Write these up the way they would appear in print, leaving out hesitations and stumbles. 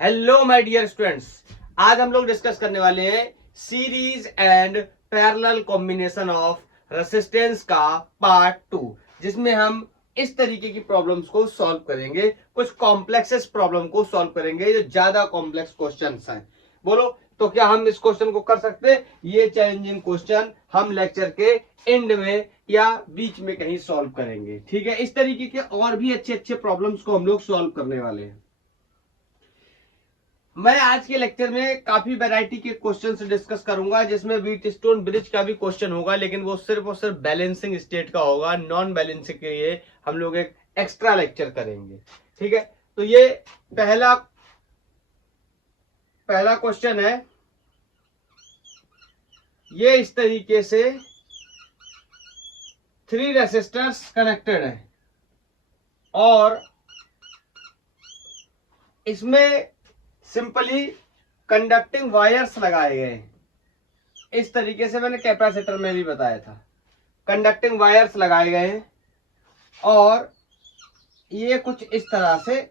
Hello my dear students, आज हम लोग डिस्कस करने वाले हैं series and parallel combination of resistance का पार्ट 2, जिसमें हम इस तरीके की प्रॉब्लम्स को सॉल्व करेंगे। कुछ कॉम्प्लेक्सेस प्रॉब्लम को सॉल्व करेंगे जो ज्यादा कॉम्प्लेक्स क्वेश्चंस हैं। बोलो तो क्या हम इस क्वेश्चन को कर सकते हैं? ये चैलेंजिंग क्वेश्चन हम लेक्चर के एंड में या बीच में कहीं सॉल्व करेंगे। ठीक है, इस तरीके के और भी अच्छे अच्छे प्रॉब्लम्स को हम लोग सॉल्व करने वाले हैं। मैं आज के लेक्चर में काफी वैरायटी के क्वेश्चंस डिस्कस करूंगा, जिसमें व्हीटस्टोन ब्रिज का भी क्वेश्चन होगा, लेकिन वो सिर्फ और सिर्फ बैलेंसिंग स्टेट का होगा। नॉन बैलेंसिंग के लिए हम लोग एक एक्स्ट्रा लेक्चर करेंगे। ठीक है, तो ये पहला क्वेश्चन है। ये इस तरीके से 3 रेसिस्टर्स कनेक्टेड है और इसमें सिंपली कंडक्टिंग वायर्स लगाए गए हैं। इस तरीके से मैंने कैपेसिटर में भी बताया था, कंडक्टिंग वायर्स लगाए गए हैं और ये कुछ इस तरह से,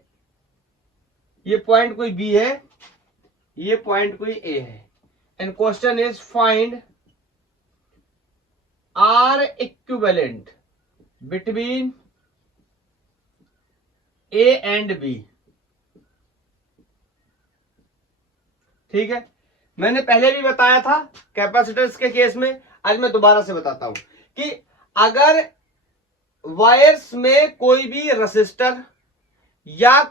ये पॉइंट कोई बी है, ये पॉइंट कोई ए है। And question is find R equivalent between A and B. ठीक है, मैंने पहले भी बताया था कैपेसिटर्स के केस में, आज मैं दोबारा से बताता हूं कि अगर वायर्स में कोई भी रेसिस्टर या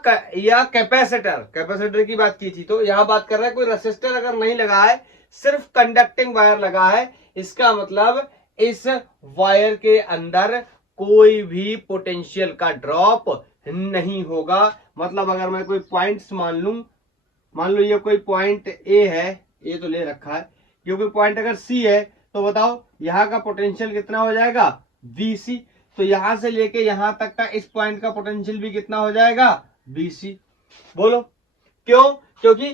कैपेसिटर की बात की थी, तो यहां बात कर रहा है कोई रेसिस्टर अगर नहीं लगा है, सिर्फ कंडक्टिंग वायर लगा है, इसका मतलब इस वायर के अंदर कोई भी पोटेंशियल का ड्रॉप नहीं होगा। मतलब अगर मैं कोई पॉइंट्स मान लो ये कोई पॉइंट ए है, ये तो ले रखा है, ये कोई पॉइंट अगर सी है, तो बताओ यहां का पोटेंशियल कितना हो जाएगा? VC। तो यहां से लेके यहां तक का इस पॉइंट का पोटेंशियल भी कितना हो जाएगा? VC। बोलो क्यों? क्योंकि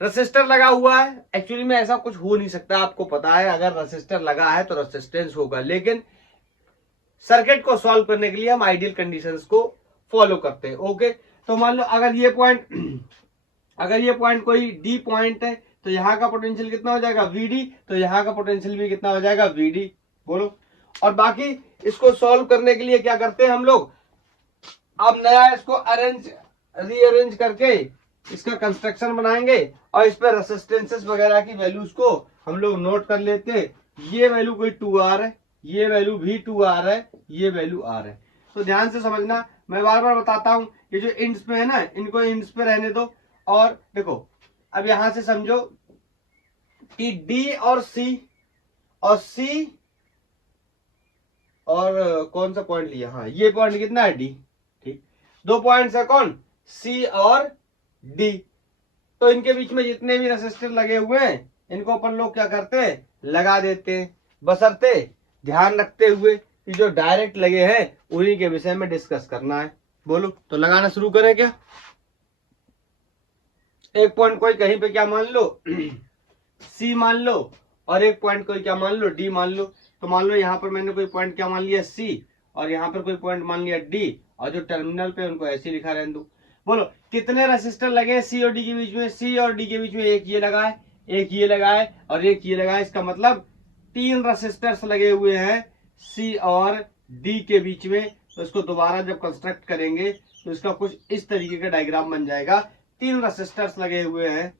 रेसिस्टर लगा हुआ है। एक्चुअली में ऐसा कुछ हो नहीं सकता, आपको पता है, अगर रेसिस्टर लगा है तो रेसिस्टेंस होगा, लेकिन सर्किट को सॉल्व करने के लिए हम आइडियल कंडीशंस को फॉलो करते हैं। ओके, तो मान लो अगर ये पॉइंट कोई डी पॉइंट है, तो यहां का पोटेंशियल कितना हो जाएगा? VD। तो यहां का पोटेंशियल भी कितना हो जाएगा? VD। बोलो, और बाकी इसको सॉल्व करने के लिए क्या करते हैं हम लोग? अब नया इसको रीअरेंज करके इसका कंस्ट्रक्शन बनाएंगे और इस पर रेसिस्टेंसेस वगैरह की वैल्यूज को हम लोग नोट कर लेते हैं। ये वैल्यू कोई 2R है, ये वैल्यू भी 2R है, ये वैल्यू R है। तो ध्यान से समझना, मैं बार बार बताता हूं, ये जो इंड्स पे है ना, इनको इंड्स पे रहने दो। और देखो, अब यहां से समझो कि D और C और कौन सा पॉइंट लिया? हाँ, ये पॉइंट कितना है? D। ठीक, 2 पॉइंट्स है कौन? C और D। तो इनके बीच में जितने भी रेसिस्टर लगे हुए हैं, इनको अपन लोग क्या करते हैं? लगा देते हैं, बशर्ते ध्यान रखते हुए कि जो डायरेक्ट लगे हैं उन्हीं के विषय में डिस्कस करना है। बोलो, तो लगाना शुरू करें क्या? एक पॉइंट कोई कहीं पे क्या मान लो C मान लो, और एक पॉइंट कोई क्या मान लो? D मान लो। तो मान लो यहां पर मैंने कोई पॉइंट क्या मान लिया? C, और यहां पर कोई पॉइंट मान लिया D, और जो टर्मिनल पे उनको ऐसे लिखा रहने दो। बोलो कितने रेसिस्टर लगे C और D के बीच में? C और D के बीच में एक ये लगा है, एक ये लगा है और एक ये लगा है। इसका मतलब 3 रेसिस्टर्स लगे हुए हैं C और D के बीच में। तो इसको दोबारा जब कंस्ट्रक्ट करेंगे तो इसका कुछ इस तरीके का डायग्राम बन जाएगा। 3 रेसिस्टर्स लगे हुए हैं,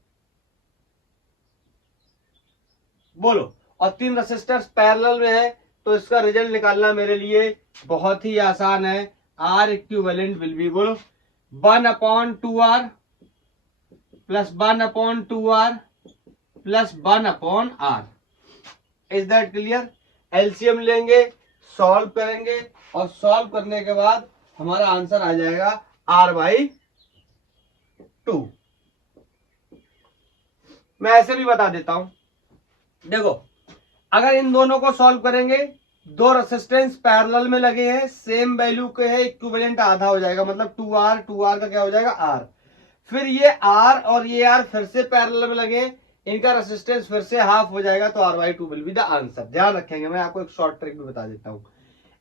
बोलो, और 3 रेसिस्टर्स पैरेलल में है, तो इसका रिजल्ट निकालना मेरे लिए बहुत ही आसान है। R इक्विवेलेंट विल बी, बोलो, 1/2R plus 1/2R plus 1/R। Is that clear? LCM लेंगे, सॉल्व करेंगे, और सॉल्व करने के बाद हमारा आंसर आ जाएगा R/2। मैं ऐसे भी बता देता हूं, देखो, अगर इन दोनों को सॉल्व करेंगे, 2 रेसिस्टेंस पैरेलल में लगे हैं, सेम वैल्यू के है, इक्विवेलेंट आधा हो जाएगा, मतलब 2R का क्या हो जाएगा? R। फिर ये R और ये R फिर से पैरेलल में लगे, इनका रेसिस्टेंस फिर से हाफ हो जाएगा, तो R/2 will be the answer. ध्यान रखेंगे, मैं आपको एक शॉर्ट ट्रिक भी बता देता हूं।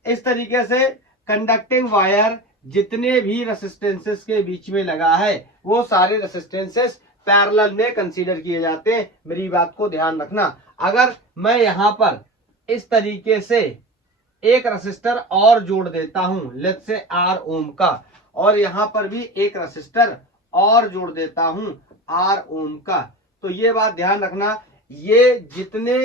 इस तरीके से कंडक्टिंग वायर जितने भी रेसिस्टेंसेस के बीच में लगा है वो सारे रेसिस्टेंसेस पैरेलल में कंसीडर किए जाते हैं। मेरी बात को ध्यान रखना। अगर मैं यहां पर इस तरीके से एक रेसिस्टर और जोड़ देता हूं, लेट्स से R ओम का, और यहां पर भी एक रेसिस्टर और जोड़ देता हूं R ओम का, तो ये बात ध्यान रखना, ये जितने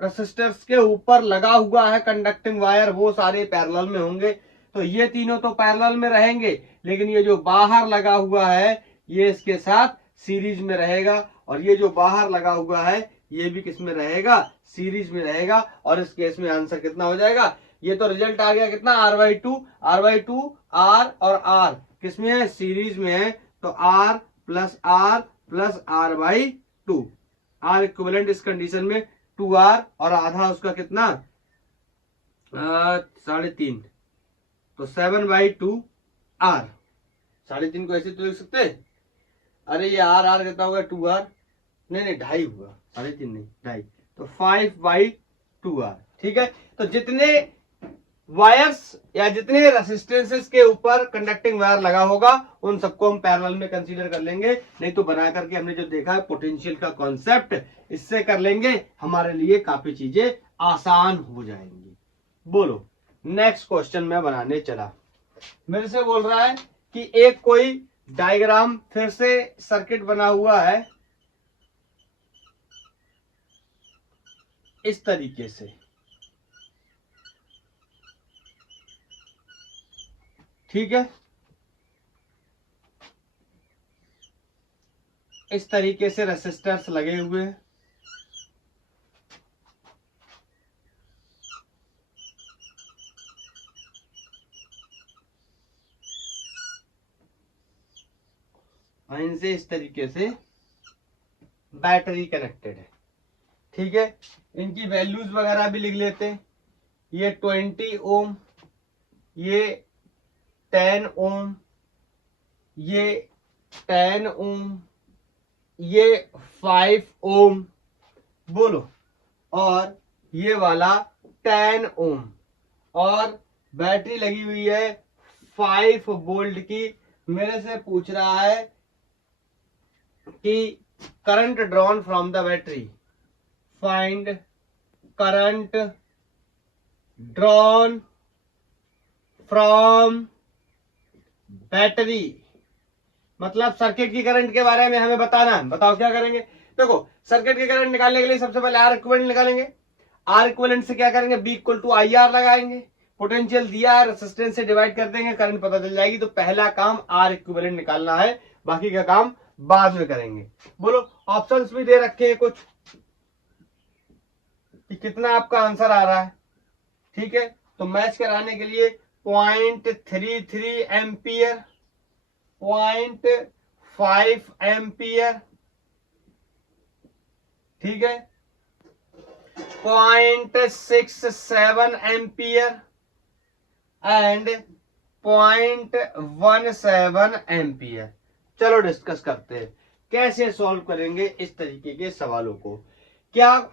रेसिस्टर्स के ऊपर लगा हुआ है कंडक्टिंग वायर वो सारे पैरेलल में होंगे। तो ये तीनों तो पैरेलल में रहेंगे, लेकिन ये जो बाहर लगा हुआ है ये इसके साथ सीरीज में रहेगा, और ये जो बाहर लगा हुआ है ये भी किस में रहेगा, सीरीज में रहेगा। और इस केस में आंसर कितना हो जाएगा, ये तो रिजल्ट आ गया कितना, R/2 R और R किस में है, सीरीज में है, तो R plus R/2। R equivalent इस कंडीशन में 2R और आधा उसका कितना 3.5, तो 7/2R। 3.5 को ऐसे तो लिख सकते हैं, अरे ये R कितना होगा 2R, नहीं 2.5 हुआ, 3.5 नहीं 2.5, तो 5/2R। ठीक है, तो जितने वायर्स या जितने रेसिस्टेंसेस के ऊपर कंडक्टिंग वायर लगा होगा उन सबको हम पैरेलल में कंसीडर कर लेंगे। नहीं तो बना करके हमने जो देखा है पोटेंशियल का कॉन्सेप्ट, इससे कर लेंगे, हमारे लिए काफी चीजें आसान हो जाएंगी। बोलो नेक्स्ट क्वेश्चन मैं बनाने चला। मेरे से बोल रहा है कि एक कोई डायग्राम, फिर से सर्किट बना हुआ है इस तरीके से, ठीक है, इस तरीके से रेसिस्टर्स लगे हुए हैं, इनसे इस तरीके से बैटरी कनेक्टेड है। ठीक है, इनकी वैल्यूज वगैरह भी लिख लेते हैं। ये 20 ओम, ये 10 ओम, ये 10 ओम, ये 5 ओम, बोलो, और ये वाला 10 ओम, और बैटरी लगी हुई है 5 वोल्ट की। मेरे से पूछ रहा है कि current drawn from the battery, find current drawn from battery, मतलब सर्किट की करंट के बारे में हमें बताना है। बताओ क्या करेंगे। देखो सर्किट की करंट निकालने के लिए सबसे पहले R इक्विवेलेंट निकालेंगे। R इक्विवेलेंट से क्या करेंगे, B = IR लगाएंगे, पोटेंशियल दिया है, रेजिस्टेंस से डिवाइड कर देंगे, करंट पता चल जाएगी। तो पहला काम R इक्विवेलेंट निकालना है, बाकी का काम बाद में करेंगे। बोलो ऑप्शंस भी दे रखे हैं कुछ कि कितना आपका आंसर आ रहा है। ठीक है, तो मैच कराने के लिए 0.33 एम्पियर, 0.5 एम्पियर, ठीक है, 0.67 एम्पियर एंड 0.17 एम्पियर। चलो डिस्कस करते हैं कैसे सॉल्व करेंगे इस तरीके के सवालों को। क्या,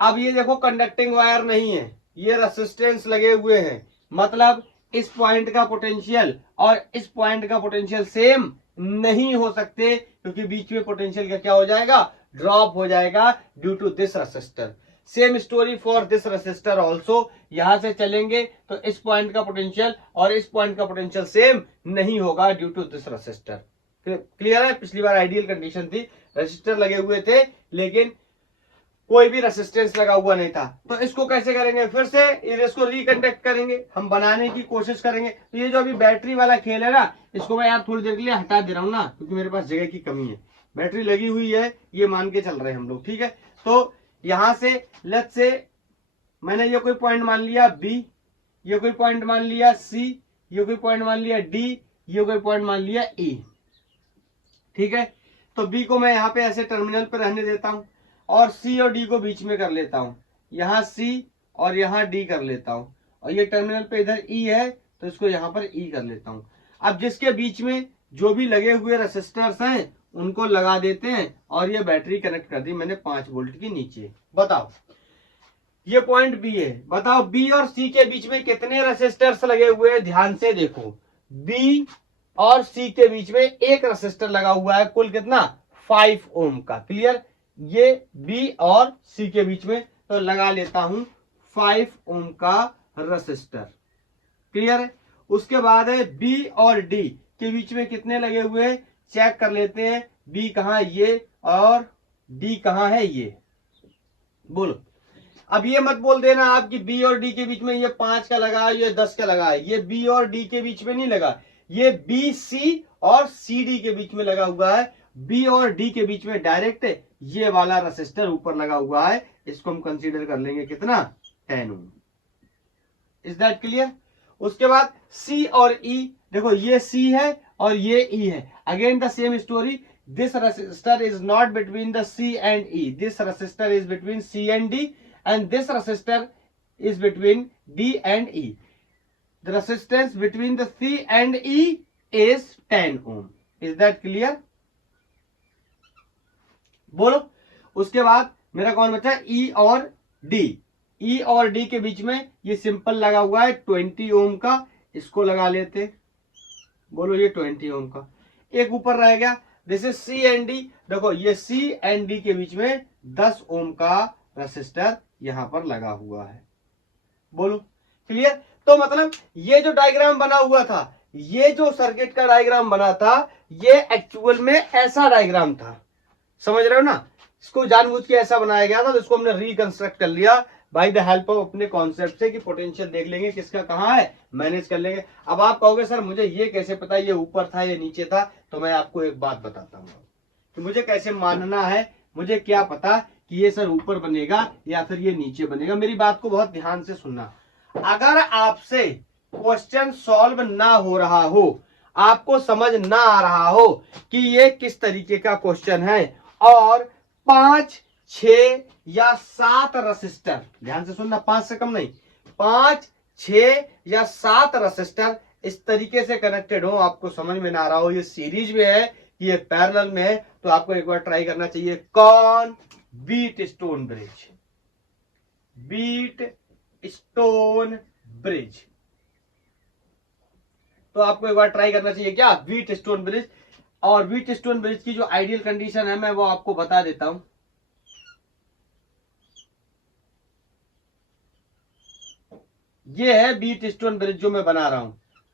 अब ये देखो कंडक्टिंग वायर नहीं है, ये रेसिस्टेंस लगे हुए हैं, मतलब इस पॉइंट का पोटेंशियल और इस पॉइंट का पोटेंशियल सेम नहीं हो सकते, क्योंकि बीच में पोटेंशियल का क्या हो जाएगा, ड्रॉप हो जाएगा due to this resistor. Same story for this resistor also. यहां से चलेंगे तो इस पॉइंट का पोटेंशियल और इस पॉइंट का पोटेंशियल सेम नहीं होगा due to this resistor. Clear है, पिछली बार आइडियल कंडीशन थी, रेसिस्टर लगे हुए थे लेकिन कोई भी रेसिस्टेंस लगा हुआ नहीं था। तो इसको कैसे करेंगे, फिर से इसको रिकंडक्ट करेंगे, हम बनाने की कोशिश करेंगे। तो ये जो अभी बैटरी वाला खेल है ना, इसको मैं यार थोड़ी देर के लिए हटा दे रहा हूं ना, क्योंकि मेरे पास जगह की कमी है। बैटरी लगी हुई है ये मान के चल रहे हैं हम लोग, ठीक है। तो यहां से लेट्स से मैंने ये कोई पॉइंट मान लिया B, ये कोई पॉइंट मान लिया C, ये कोई पॉइंट मान लिया D, ये कोई पॉइंट मान लिया E, ठीक है। तो B को मैं यहाँ पे ऐसे टर्मिनल पे रहने देता हूं और C और D को बीच में कर लेता हूं, यहाँ C और यहाँ D कर लेता हूं, और ये टर्मिनल पे इधर E है तो इसको यहाँ पर E कर लेता हूं। अब जिसके बीच में जो भी लगे हुए रेसिस्टर्स हैं उनको लगा देते हैं और ये बैटरी कनेक्ट कर दी मैंने 5 वोल्ट की नीचे। बताओ ये पॉइंट बी है। बताओ बी और सी के बीच में कितने रेसिस्टर्स लगे हुए हैं? ध्यान से देखो, बी और सी के बीच में एक रेसिस्टर लगा हुआ है, कुल कितना? 5 ओम का। क्लियर? ये बी और सी के बीच में, तो लगा लेता हूं 5 ओम का रेसिस्टर। क्लियर है? उसके बाद है बी और डी के बीच में कितने लगे हुए हैं? चेक कर लेते हैं। बी कहां है? ये, और डी कहां है? ये। बोलो। अब ये मत बोल देना आप कि बी और डी के बीच में ये 5 का लगा है, ये 10 का लगा है। ये बी और डी के बीच में नहीं लगा, ये बी सी और सी डी के बीच में लगा हुआ है। बी और डी के बीच में डायरेक्ट ये वाला रेसिस्टर ऊपर लगा हुआ है, इसको हम कंसीडर कर लेंगे कितना? 10 ओम। Is that clear? उसके बाद सी और ई, देखो ये सी है और ये ई है। Again the same story, this resistor is not between the C and E, this resistor is between C and D, and this resistor is between D and E. The resistance between the C and E is 10 ohm. Is that clear? बोलो। उसके बाद मेरा कौन बचा? E और D। E और D के बीच में ये सिंपल लगा हुआ है 20 ओम का, इसको लगा लेते। बोलो ये 20 ओम का। एक ऊपर रह गया, this is C and D. देखो ये सी एंड डी के बीच में 10 ओम का रेसिस्टर यहां पर लगा हुआ है। बोलो क्लियर? तो मतलब ये जो डायग्राम बना हुआ था, ये जो सर्किट का डायग्राम बना था, ये एक्चुअल में ऐसा डायग्राम था। समझ रहे हो ना? इसको जानबूझ के ऐसा बनाया गया था, तो इसको हमने रिकंस्ट्रक्ट कर लिया बाय द हेल्प ऑफ अपने कॉन्सेप्ट से कि पोटेंशियल देख लेंगे किसका कहां है, मैनेज कर लेंगे। अब आप कहोगे सर मुझे ये कैसे पता ये ऊपर था ये नीचे था? तो मैं आपको एक बात बताता हूं कि मुझे कैसे मानना है। मुझे क्या पता कि ये सर ऊपर बनेगा या फिर ये नीचे बनेगा? मेरी बात को बहुत ध्यान से सुनना। अगर आपसे क्वेश्चन सॉल्व ना हो रहा हो, आपको समझ ना आ रहा हो कि ये किस तरीके का क्वेश्चन है, और 5, 6 या 7 रेसिस्टर, ध्यान से सुनना, 5 से कम नहीं, 5, 6 या 7 रेसिस्टर इस तरीके से कनेक्टेड हो, आपको समझ में ना आ रहा हो ये सीरीज में है कि ये पैरेलल में है, तो आपको एक बार ट्राई करना चाहिए। कौन? Wheatstone bridge. Wheatstone bridge. तो आपको एक बार ट्राई करना चाहिए क्या? Wheatstone bridge. और बीट स्टोन ब्रिज की जो आइडियल कंडीशन है मैं वो आपको बता देता हूं। ये है बीट स्टोन ब्रिज जो मैं बना रहा हूं।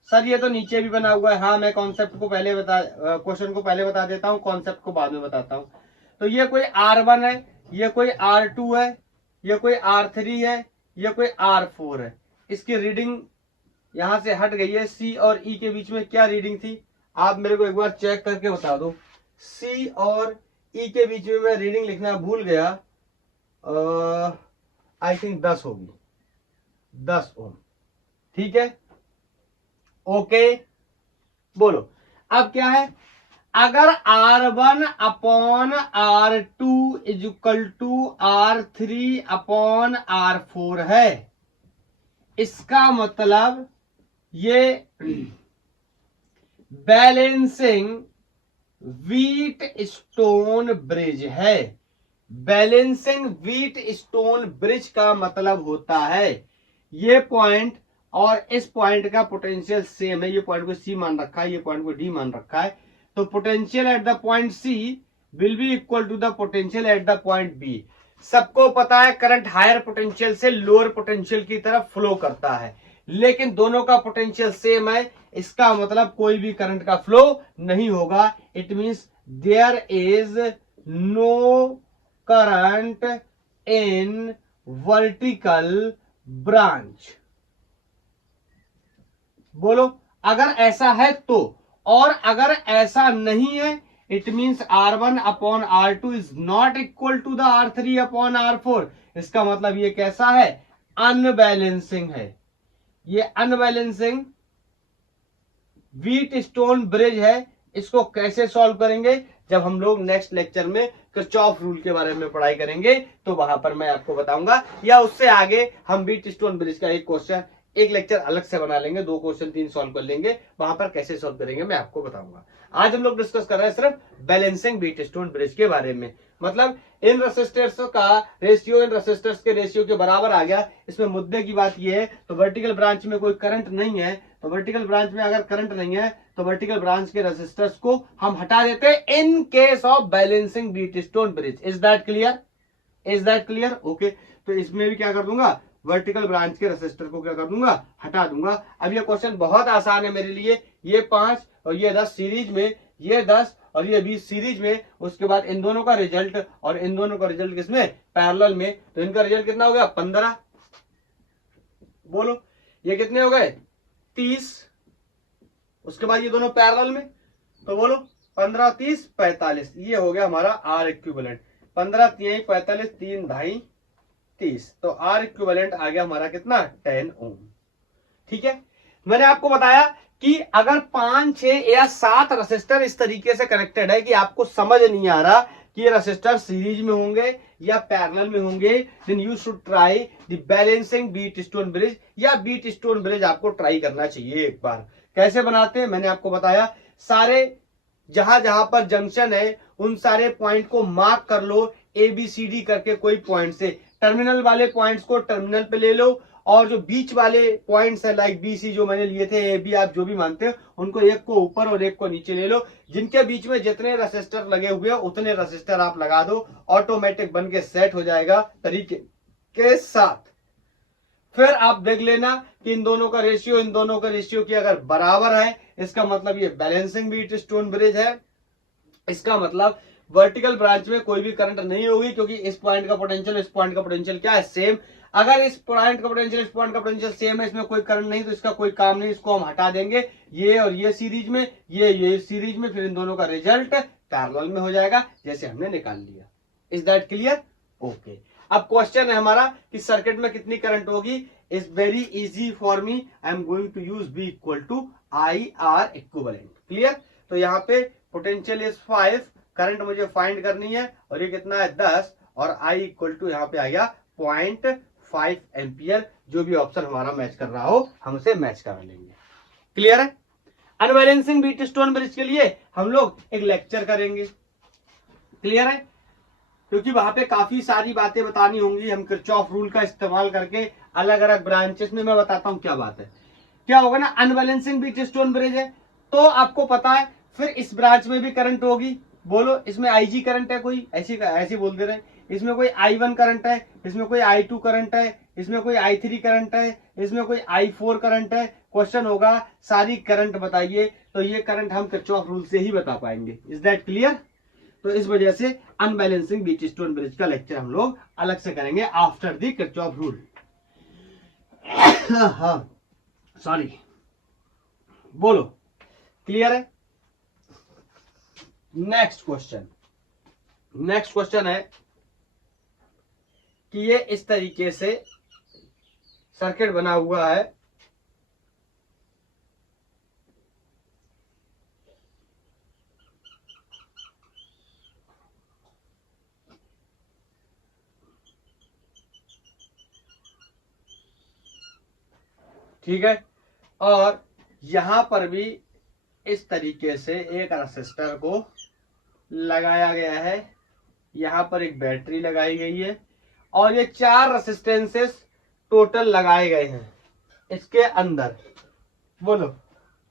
सर ये तो नीचे भी बना हुआ है। हाँ, मैं कॉन्सेप्ट को पहले क्वेश्चन को पहले बता देता हूं, कॉन्सेप्ट को बाद में बताता हूं। तो ये कोई R1 है, ये कोई R2 है, ये कोई R3 है, ये कोई R4 है। इसकी रीडिंग यहां से हट गई है। C और E के बीच में क्या रीडिंग थी? आप मेरे को एक बार चेक करके बता दो। C और E के बीच में मैं रीडिंग लिखना भूल गया, आई थिंक 10 होगी, 10 ओम। ठीक है, ओके। बोलो अब क्या है? अगर R1 upon R2 is equal to R3 upon R4 है, इसका मतलब ये बैलेंसिंग व्हीट स्टोन ब्रिज है। बैलेंसिंग व्हीट स्टोन ब्रिज का मतलब होता है ये पॉइंट और इस पॉइंट का पोटेंशियल सेम है। ये पॉइंट को सी मान रखा है, ये पॉइंट को डी मान रखा है, तो potential at the point C will be equal to the potential at the point B. सबको पता है करंट हायर पोटेंशियल से लोअर पोटेंशियल की तरफ फ्लो करता है, लेकिन दोनों का पोटेंशियल सेम है। इसका मतलब कोई भी करंट का फ्लो नहीं होगा। It means there is no current in vertical branch. बोलो अगर ऐसा है तो, और अगर ऐसा नहीं है it means R1 upon R2 is not equal to the R3 upon R4। इसका मतलब ये कैसा है? अनबैलेंसिंग है। ये अनबैलेंसिंग व्हीट स्टोन ब्रिज है। इसको कैसे सॉल्व करेंगे? जब हम लोग नेक्स्ट लेक्चर में किरचॉफ रूल के बारे में पढ़ाई करेंगे तो वहां पर मैं आपको बताऊंगा, या उससे आगे हम व्हीट स्टोन ब्रिज का एक क्वेश्चन एक लेक्चर अलग से बना लेंगे, 2 क्वेश्चन 3 सॉल्व कर लेंगे, वहां पर कैसे सॉल्व करेंगे मैं आपको बताऊंगा। आज हम लोग डिस्कस कर रहे हैं सिर्फ बैलेंसिंग व्हीटस्टोन ब्रिज के बारे में। मतलब इन रेसिस्टर्स का रेशियो इन रेसिस्टर्स के रेशियो के बराबर आ गया। इसमें मुद्दे की बात यह है, तो वर्टिकल ब्रांच में कोई करंट नहीं है, तो वर्टिकल ब्रांच में अगर करंट नहीं है तो वर्टिकल ब्रांच के रेसिस्टर्स को हम हटा देते हैं in case of balancing Wheatstone bridge. Is that clear? Is that clear? Okay, तो इसमें भी क्या कर दूंगा, वर्टिकल ब्रांच के रेसिस्टर को क्या कर दूंगा, हटा दूंगा। अब ये क्वेश्चन बहुत आसान है मेरे लिए। ये 5 और ये 10 सीरीज में, ये 10 और ये 20 सीरीज में, उसके बाद इन दोनों का रिजल्ट और इन दोनों का रिजल्ट किसमें, पैरेलल में। तो इनका रिजल्ट कितना हो गया, 15। बोलो ये कितने हो गए, 30। उसके बाद ये दोनों पैरेलल में, तो बोलो 15 30 45, ये हो गया हमारा आर इक्विवेलेंट। 15 3 45, 3 2 30, तो आर इक्विवेलेंट आ गया हमारा कितना, 10 ओम। ठीक है, मैंने आपको बताया कि अगर 5 6 या 7 रेसिस्टर इस तरीके से कनेक्टेड है कि आपको समझ नहीं आ रहा कि ये रेसिस्टर सीरीज में होंगे या पैरेलल में होंगे, then you should try the balancing Wheatstone bridge, या व्हीटस्टोन ब्रिज आपको ट्राई करना चाहिए एक बार। कैसे बनाते हैं मैंने आपको बताया, सारे जहां जहां पर जंक्शन है उन सारे पॉइंट को मार्क कर लो, ABCD करके कोई पॉइंट से। टर्मिनल वाले पॉइंट्स को टर्मिनल पे ले लो, और जो बीच वाले पॉइंट्स है लाइक BC जो मैंने लिए थे, AB आप जो भी मानते हो, उनको एक को ऊपर और एक को नीचे ले लो। जिनके बीच में जितने रेसिस्टर लगे हुए हैं उतने रेसिस्टर आप लगा दो, ऑटोमेटिक बन के सेट हो जाएगा तरीके के साथ। फिर आप देख लेना कि इन दोनों का रेशियो की अगर बराबर है, इसका मतलब ये बैलेंसिंग व्हीटस्टोन ब्रिज है। इसका मतलब वर्टिकल ब्रांच में कोई भी करंट नहीं होगी, क्योंकि इस पॉइंट का पोटेंशियल इस पॉइंट का पोटेंशियल क्या है, सेम। अगर इस पॉइंट का पोटेंशियल इस पॉइंट का पोटेंशियल सेम है, इसमें कोई करंट नहीं, तो इसका कोई काम नहीं, इसको हम हटा देंगे। ये और ये सीरीज में, ये सीरीज में, फिर इन दोनों का रिजल्ट पैरेलल में हो जाएगा, जैसे हमने निकाल लिया। Is that clear? ओके, अब क्वेश्चन है हमारा कि सर्किट में कितनी करंट होगी। Is very easy for me, I am going to use B equal to IR equivalent. Clear? तो यहाँ पे पोटेंशियल इज 5, करंट मुझे फाइंड करनी है, और ये कितना है 10, और I इक्वल टू यहाँ पे आ गया 0.5 एम्पियर। जो भी ऑप्शन हमारा मैच कर रहा हो हम उसे मैच करा लेंगे। क्लियर है? अनबैलेंसिंग व्हीटस्टोन ब्रिज के लिए हम लोग एक लेक्चर करेंगे। क्लियर है? क्योंकि वहां पे काफी सारी बातें बतानी होंगी, हम किरचॉफ रूल का इस्तेमाल करके अलग अलग ब्रांचेस में। मैं बताता हूं क्या बात है। क्या होगा ना, अनबैलेंसिंग व्हीटस्टोन ब्रिज है तो आपको पता है फिर इस ब्रांच में भी करंट होगी। बोलो इसमें IG करंट है, कोई ऐसी बोल दे रहे हैं, इसमें कोई I1 करंट है, इसमें कोई I2 करंट है, इसमें कोई I3 करंट है, इसमें कोई I4 करंट है। क्वेश्चन होगा सारी करंट बताइए, तो ये करंट हम किरचॉफ रूल से ही बता पाएंगे। Is that clear? तो इस वजह से अनबैलेंसिंग व्हीटस्टोन ब्रिज का लेक्चर हम लोग अलग से करेंगे आफ्टर द किरचॉफ रूल। हाँ सॉरी, बोलो क्लियर है? नेक्स्ट क्वेश्चन है कि ये इस तरीके से सर्किट बना हुआ है। ठीक है, और यहां पर भी इस तरीके से एक रेसिस्टर को लगाया गया है, यहां पर एक बैटरी लगाई गई है, और ये 4 रेसिस्टेंसेस टोटल लगाए गए हैं इसके अंदर। बोलो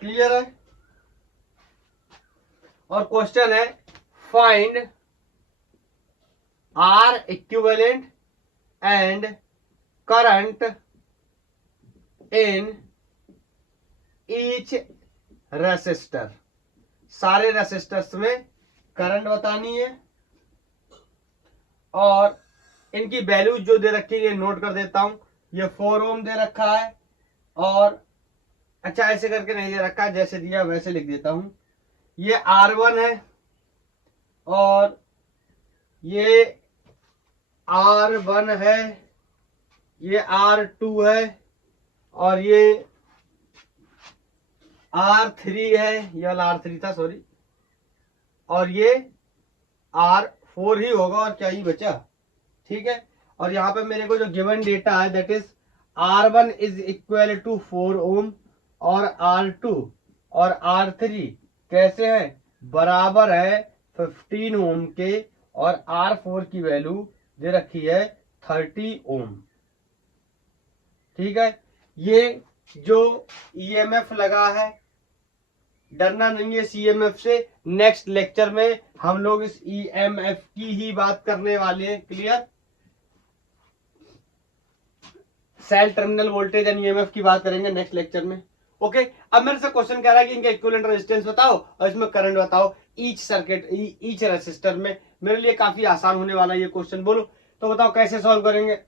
क्लियर है? और क्वेश्चन है find R equivalent and current in each resistor. सारे रेसिस्टर्स में करंट बतानी है, और इनकी वैल्यूज जो दे रखी है नोट कर देता हूं। ये 4 ओम दे रखा है, और अच्छा ऐसे करके नहीं दे रखा, जैसे दिया वैसे लिख देता हूं। ये R1 है, और ये R1 है, ये R2 है, और ये R3 है, ये वाला R3 था सॉरी, और ये R4 ही होगा, और क्या ही बचा। ठीक है, और यहाँ पे मेरे को जो गिवन डेटा है that is R1 is equal to 4 ohm और R2 और R3 कैसे है, बराबर है 15 ओम के, और R4 की वैल्यू दे रखी है 30 ओम। ठीक है, ये जो ईएमएफ लगा है, डरना नहीं है सीएमएफ से। नेक्स्ट लेक्चर में हम लोग इस ईएमएफ की ही बात करने वाले हैं। Clear, cell terminal voltage and EMF की बात करेंगे नेक्स्ट लेक्चर में। ओके, अब मेरे से क्वेश्चन कह रहा है कि इनका इक्विवेलेंट रेजिस्टेंस बताओ और इसमें करंट बताओ ईच सर्किट ईच रेसिस्टर में। मेरे लिए काफी आसान होने वाला ये क्वेश्चन। बोलो तो बताओ कैसे सॉल्व करेंगे।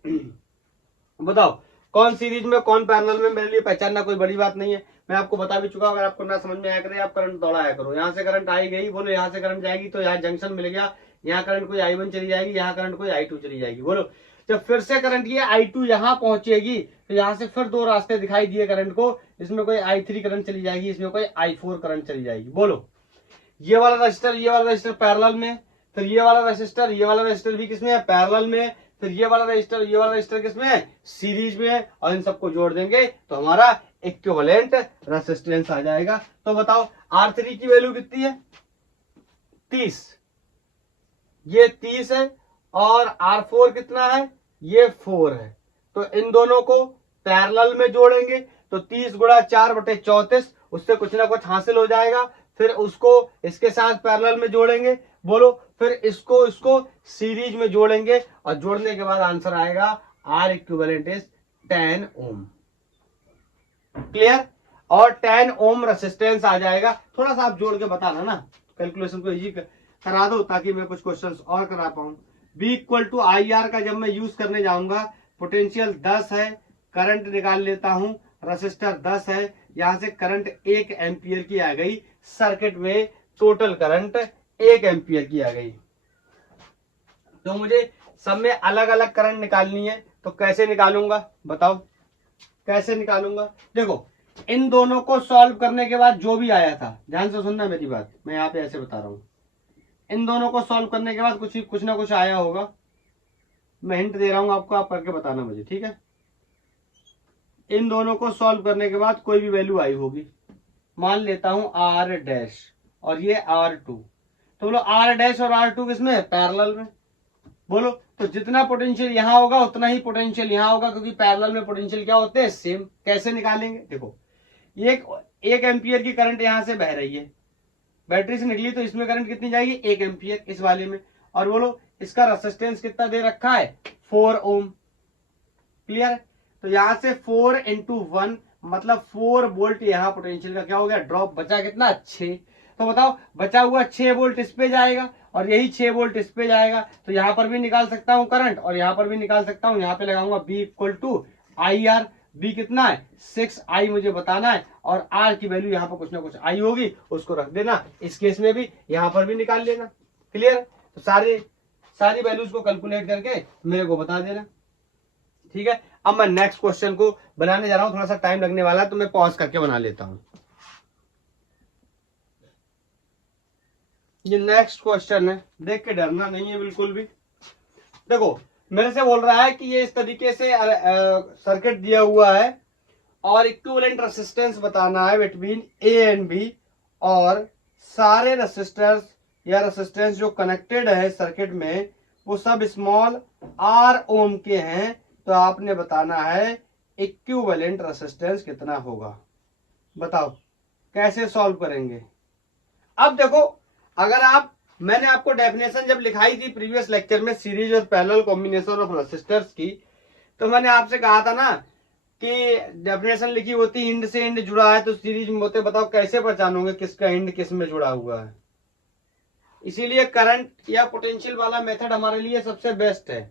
बताओ कौन सीरीज में कौन पैरेलल में, मेरे लिए पहचानना कोई बड़ी बात नहीं है, मैं आपको बता भी चुका हूं। अगर आपको ना समझ में आया करे आप करंट दौड़ाया करो। यहाँ से करंट आई गई, बोलो यहाँ से करंट जाएगी तो यहाँ जंक्शन मिल गया, यहाँ करंट कोई I1 चली जाएगी, यहाँ करंट कोई I2 चली जाएगी। बोलो जब फिर से करंट ये I2 यहाँ पहुंचेगी तो यहाँ से फिर दो रास्ते दिखाई दिए करंट को, इसमें कोई I3 करंट चली जाएगी, इसमें कोई I4 करंट चली जाएगी। बोलो ये वाला रजिस्टर पैरेलल में, फिर ये वाला रजिस्टर भी किसमें है, पैरेलल में, फिर ये वाला रजिस्टर किसमें है, सीरीज में है, और इन सबको जोड़ देंगे तो हमारा इक्विवेलेंट रेजिस्टेंस आ जाएगा। तो बताओ R3 की वैल्यू कितनी है, 30, ये 30 है, और R4 कितना है, ये 4 है। तो इन दोनों को पैरेलल में जोड़ेंगे तो 30 गुणा 4/34, उससे कुछ ना कुछ हासिल हो जाएगा। फिर उसको इसके साथ पैरेलल में जोड़ेंगे, बोलो फिर इसको सीरीज में जोड़ेंगे, और जोड़ने के बाद आंसर आएगा R equivalent is 10 ohm. Clear, और 10 ओम रेजिस्टेंस आ जाएगा। थोड़ा सा आप जोड़ के बताना ना, कैलकुलेशन को इजी करा दो ताकि मैं कुछ क्वेश्चंस और करा पाऊं। B इक्वल टू IR का जब मैं यूज करने जाऊंगा, पोटेंशियल 10 है, करंट निकाल लेता हूं, रेसिस्टर 10 है, यहां से करंट 1 एम्पियर की आ गई, सर्किट में टोटल करंट 1 एम्पियर की आ गई। तो मुझे सब में अलग अलग करंट निकालनी है, तो कैसे निकालूंगा बताओ, कैसे निकालूंगा। देखो इन दोनों को सॉल्व करने के बाद जो भी आया था, ध्यान से सुनना मेरी बात, मैं यहाँ पे ऐसे बता रहा हूं, इन दोनों को सॉल्व करने के बाद कुछ ना कुछ आया होगा। मैं हिंट दे रहा हूं आपको, आप करके बताना मुझे, ठीक है। इन दोनों को सॉल्व करने के बाद कोई भी वैल्यू आई होगी, मान लेता हूं R' और ये R2, तो बोलो R' और R2 किसमें है, पैरेलल में। बोलो तो जितना पोटेंशियल यहां होगा उतना ही पोटेंशियल यहां होगा, क्योंकि पैरेलल में पोटेंशियल क्या होते हैं, सेम। कैसे निकालेंगे, देखो एक एम्पियर की करंट यहां से बह रही है, बैटरी से निकली, तो इसमें करंट कितनी जाएगी, 1 एम्पियर इस वाले में, और बोलो इसका रेजिस्टेंस कितना दे रखा है, 4 ओम। क्लियर, तो यहां से 4 × 1 मतलब 4 वोल्ट यहाँ पोटेंशियल का क्या हो गया, ड्रॉप। बचा कितना, 6। तो बताओ बचा हुआ 6 वोल्ट इस पे जाएगा, और यही 6 वोल्ट इस पे जाएगा, तो यहां पर भी निकाल सकता हूं करंट, और यहां पर भी निकाल सकता हूं। यहां पे लगाऊंगा B equal to IR, B कितना है, 6I मुझे बताना है, और R की वैल्यू यहाँ पर कुछ ना कुछ आई होगी, उसको रख देना। इस केस में भी यहाँ पर भी निकाल लेना। क्लियर, तो सारी वैल्यूज को कैलकुलेट करके मेरे को बता देना, ठीक है। अब मैं नेक्स्ट क्वेश्चन को बनाने जा रहा हूं, थोड़ा सा टाइम लगने वाला है, तो मैं पॉज करके बना लेता हूं। ये नेक्स्ट क्वेश्चन है, देख के डरना नहीं है बिल्कुल भी। देखो मेरे से बोल रहा है कि ये इस तरीके से सर्किट दिया हुआ है, और इक्विवेलेंट रेजिस्टेंस बताना है बिटवीन A एंड B, और सारे रेजिस्टर्स या रेजिस्टेंस जो कनेक्टेड है सर्किट में वो सब स्मॉल r ओम के हैं। तो आपने बताना है इक्विवेलेंट रेजिस्टेंस कितना होगा। बताओ कैसे सॉल्व करेंगे। अब देखो अगर मैंने आपको डेफिनेशन जब लिखाई थी प्रीवियस लेक्चर में सीरीज और पैरेलल कॉम्बिनेशन ऑफ रेसिस्टर्स की, तो मैंने आपसे कहा था ना कि डेफिनेशन लिखी होती हिंड से हिंड जुड़ा है तो सीरीज में होते। बताओ कैसे पहचानोगे किसका हिंड किस में जुड़ा हुआ है। इसीलिए करंट या पोटेंशियल वाला मेथड हमारे लिए सबसे बेस्ट है।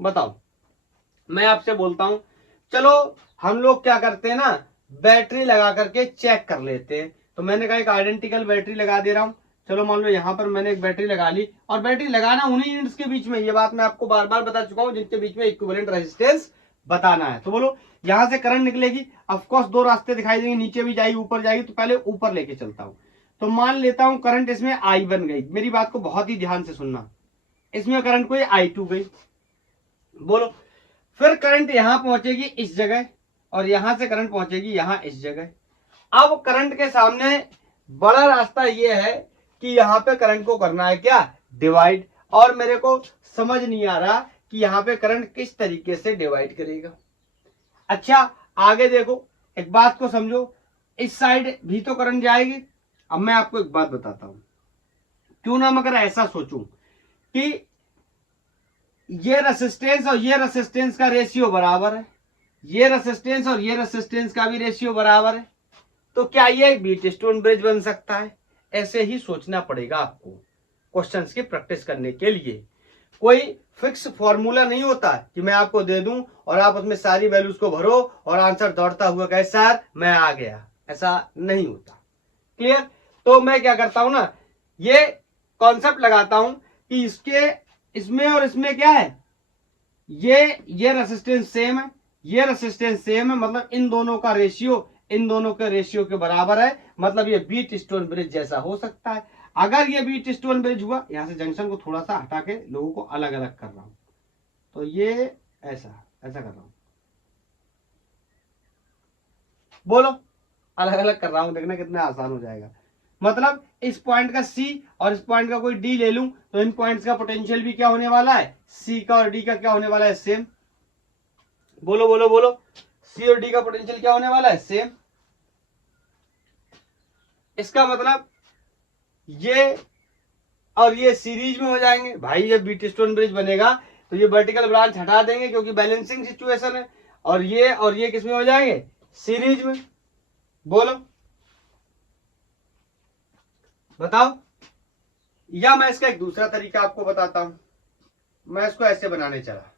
बताओ मैं आपसे बोलता हूं, चलो हम लोग क्या करते हैं ना, बैटरी लगा करके चेक कर लेते हैं। तो मैंने कहा एक आइडेंटिकल बैटरी लगा दे रहा हूं। चलो मान लो यहां पर मैंने एक बैटरी लगा ली, और बैटरी लगाना उन्हीं यूनिट्स के बीच में, ये बात मैं आपको बार बार बता चुका हूं, जिनके बीच में इक्विवेलेंट रेजिस्टेंस बताना है। तो बोलो यहां से करंट निकलेगी, ऑफकोर्स दो रास्ते दिखाई देंगे, नीचे भी जाएगी ऊपर जाएगी, तो पहले ऊपर लेके चलता हूं। तो मान लेता हूं करंट इसमें I बन गई, मेरी बात को बहुत ही ध्यान से सुनना, इसमें करंट कोई I2 गई। बोलो फिर करंट यहां पहुंचेगी इस जगह, और यहां से करंट पहुंचेगी यहां इस जगह। अब करंट के सामने बड़ा रास्ता ये है कि यहां पे करंट को करना है क्या, डिवाइड। और मेरे को समझ नहीं आ रहा कि यहां पे करंट किस तरीके से डिवाइड करेगा। अच्छा आगे देखो, एक बात को समझो, इस साइड भी तो करंट जाएगी। अब मैं आपको एक बात बताता हूं, क्यों ना मैं अगर ऐसा सोचूं कि ये रेसिस्टेंस और ये रेसिस्टेंस का रेशियो बराबर है, ये रेसिस्टेंस और ये रेसिस्टेंस का भी रेशियो बराबर है, तो क्या ये बीट स्टोन ब्रिज बन सकता है? ऐसे ही सोचना पड़ेगा आपको क्वेश्चंस की प्रैक्टिस करने के लिए। कोई फिक्स फॉर्मूला नहीं होता कि मैं आपको दे दूं और आप उसमें सारी वैल्यूज को भरो और आंसर दौड़ता हुआ कहे सर मैं आ गया, ऐसा नहीं होता। क्लियर? तो मैं क्या करता हूं ना, ये कॉन्सेप्ट लगाता हूं कि इसमें और इसमें क्या है, ये रेसिस्टेंस सेम है, ये रेसिस्टेंस सेम है, मतलब इन दोनों का रेशियो इन दोनों के रेशियो के बराबर है, मतलब ये बीट स्टोन ब्रिज जैसा हो सकता है। अगर ये बीट स्टोन ब्रिज हुआ, यहां से जंक्शन को थोड़ा सा हटा के लोगों को अलग अलग कर रहा हूं, तो ये ऐसा ऐसा कर रहा हूं, बोलो अलग अलग कर रहा हूं, देखना कितना आसान हो जाएगा। मतलब इस पॉइंट का C और इस पॉइंट का कोई D ले लूं तो इन पॉइंट्स का पोटेंशियल भी क्या होने वाला है, C का और D का क्या होने वाला है, सेम। बोलो बोलो बोलो, C और D का पोटेंशियल क्या होने वाला है, सेम। इसका मतलब ये और ये सीरीज में हो जाएंगे। भाई जब बीट स्टोन ब्रिज बनेगा तो ये वर्टिकल ब्रांच हटा देंगे क्योंकि बैलेंसिंग सिचुएशन है, और ये किस में हो जाएंगे, सीरीज में। बोलो बताओ। या मैं इसका एक दूसरा तरीका आपको बताता हूं, मैं इसको ऐसे बनाने चला,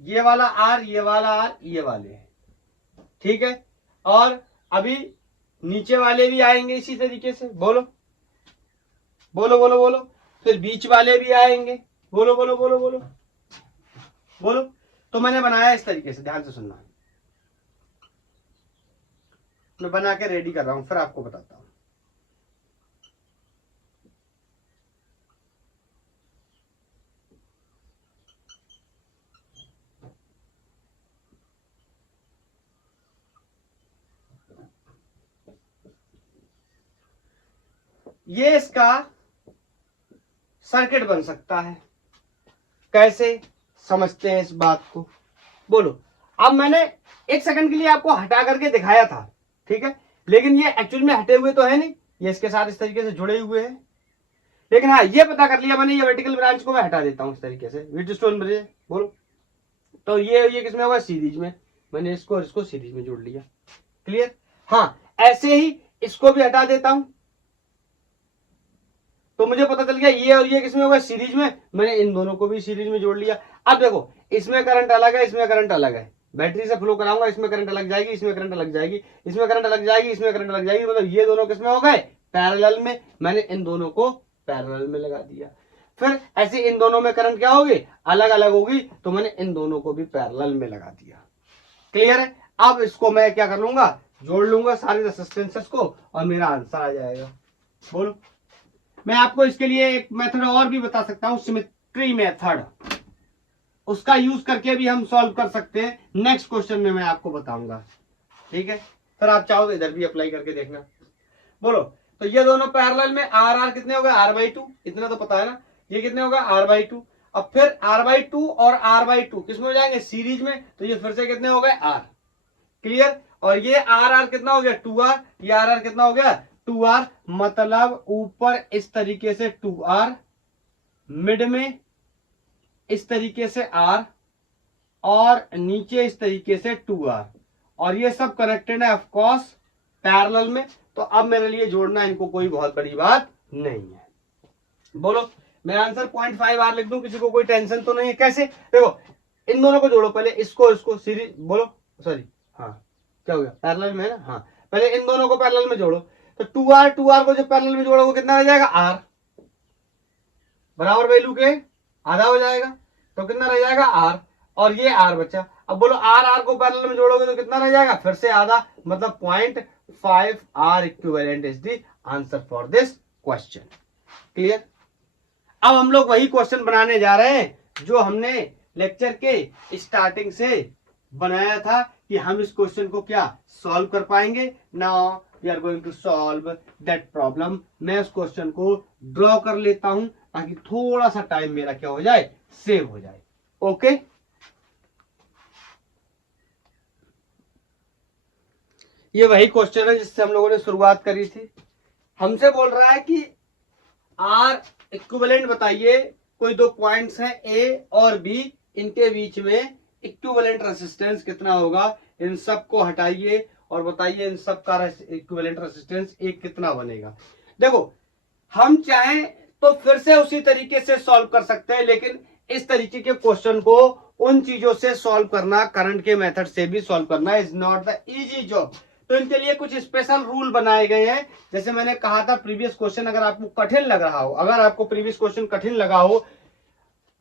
ये वाला आर, ये वाला आर, ये वाले, ठीक है, और अभी नीचे वाले भी आएंगे इसी तरीके से। बोलो बोलो बोलो बोलो, फिर बीच वाले भी आएंगे। बोलो बोलो बोलो बोलो बोलो। तो मैंने बनाया इस तरीके से, ध्यान से सुनना, मैं बना के रेडी कर रहा हूं, फिर आपको बताता हूं। ये इसका सर्किट बन सकता है, कैसे समझते हैं इस बात को, बोलो। अब मैंने एक सेकंड के लिए आपको हटा करके दिखाया था, ठीक है, लेकिन ये एक्चुअल में हटे हुए तो है नहीं, ये इसके साथ इस तरीके से जुड़े हुए हैं। लेकिन हाँ ये पता कर लिया मैंने, ये वर्टिकल ब्रांच को मैं हटा देता हूं इस तरीके से, बीट स्टोन ब्रिज। बोलो, तो ये किसमें होगा, सीरीज में। मैंने इसको और इसको सीरीज में जोड़ लिया। क्लियर? हाँ ऐसे ही इसको भी हटा देता हूं, तो मुझे पता चल गया ये और ये किसमें होगा, सीरीज में। मैंने इन दोनों को भी सीरीज में जोड़ लिया। अब देखो इसमें करंट अलग है, इसमें करंट अलग है, बैटरी से फ्लो कराऊंगा, इसमें करंट अलग जाएगी, इसमें करंट अलग जाएगी, इसमें करंट अलग जाएगी, इसमें करंट अलग जाएगी, मतलब ये दोनों किसमें हो गए, पैरेलल में। मैंने इन दोनों को पैरेलल में लगा दिया। फिर ऐसे इन दोनों में करंट क्या होगी, अलग अलग होगी, तो मैंने इन दोनों को भी पैरेलल में लगा दिया। क्लियर है? अब इसको मैं क्या कर लूंगा, जोड़ लूंगा सारे रेसिस्टेंसेस को, और मेरा आंसर आ जाएगा। बोलो। मैं आपको इसके लिए एक मेथड और भी बता सकता हूं, सिमेट्री मेथड, उसका यूज करके भी हम सॉल्व कर सकते हैं। नेक्स्ट क्वेश्चन में मैं आपको बताऊंगा, ठीक है। फिर आप चाहो तो इधर भी अप्लाई करके देखना। बोलो, तो ये दोनों पैरेलल में आर कितने हो गए, r/2, इतना तो पता है ना, ये कितने होगा, r/2। अब फिर r/2 और r/2 किसमें हो जाएंगे, सीरीज में, तो ये फिर से कितने हो गए, r। क्लियर? और ये r कितना हो गया, 2r, ये r कितना हो गया, 2r, मतलब ऊपर इस तरीके से 2r, मिड में इस तरीके से r, और नीचे इस तरीके से 2r, और ये सब कनेक्टेड है ऑफ कोर्स पैरेलल में। तो अब मेरे लिए जोड़ना इनको कोई बहुत बड़ी बात नहीं है। बोलो, मैं आंसर 0.5r लिख दूं, किसी को कोई टेंशन तो नहीं है? कैसे, देखो इन दोनों को जोड़ो, पहले इसको सीरीज, बोलो सॉरी, हाँ क्या हो गया, पैरेलल में है ना, हाँ पहले इन दोनों को पैरेलल में जोड़ो, तो 2r को जब पैरेलल में जोड़ोगे कितना रह जाएगा, r, बराबर वैल्यू के आधा हो जाएगा, तो कितना रह जाएगा, r, और ये r बचा। अब बोलो r को पैरेलल में जोड़ोगे तो कितना रह जाएगा, फिर से आधा, मतलब 0.5r equivalent is the answer for this question. Clear? अब हम लोग वही क्वेश्चन बनाने जा रहे हैं जो हमने लेक्चर के स्टार्टिंग से बनाया था कि हम इस क्वेश्चन को क्या सॉल्व कर पाएंगे। Now we are going to solve that problem. मैं उस क्वेश्चन को ड्रॉ कर लेता हूं ताकि थोड़ा सा टाइम मेरा क्या हो जाए, सेव हो जाए। ओके, ये वही क्वेश्चन है जिससे हम लोगों ने शुरुआत करी थी। हमसे बोल रहा है कि आर इक्विवेलेंट बताइए, कोई दो पॉइंट्स हैं ए और बी, इनके बीच में इक्विवेलेंट रेसिस्टेंस कितना होगा। इन सब को हटाइए और बताइए इन सब का इक्विवेलेंट रेसिस्टेंस एक कितना बनेगा। देखो, हम चाहें तो फिर से उसी तरीके से सॉल्व कर सकते हैं, लेकिन इस तरीके के क्वेश्चन को उन चीजों से सॉल्व करना, करंट के मेथड से भी सॉल्व करना is not the easy job. तो इनके लिए कुछ स्पेशल रूल बनाए गए हैं। जैसे मैंने कहा था, प्रीवियस क्वेश्चन अगर आपको कठिन लग रहा हो, अगर आपको प्रीवियस क्वेश्चन कठिन लगा हो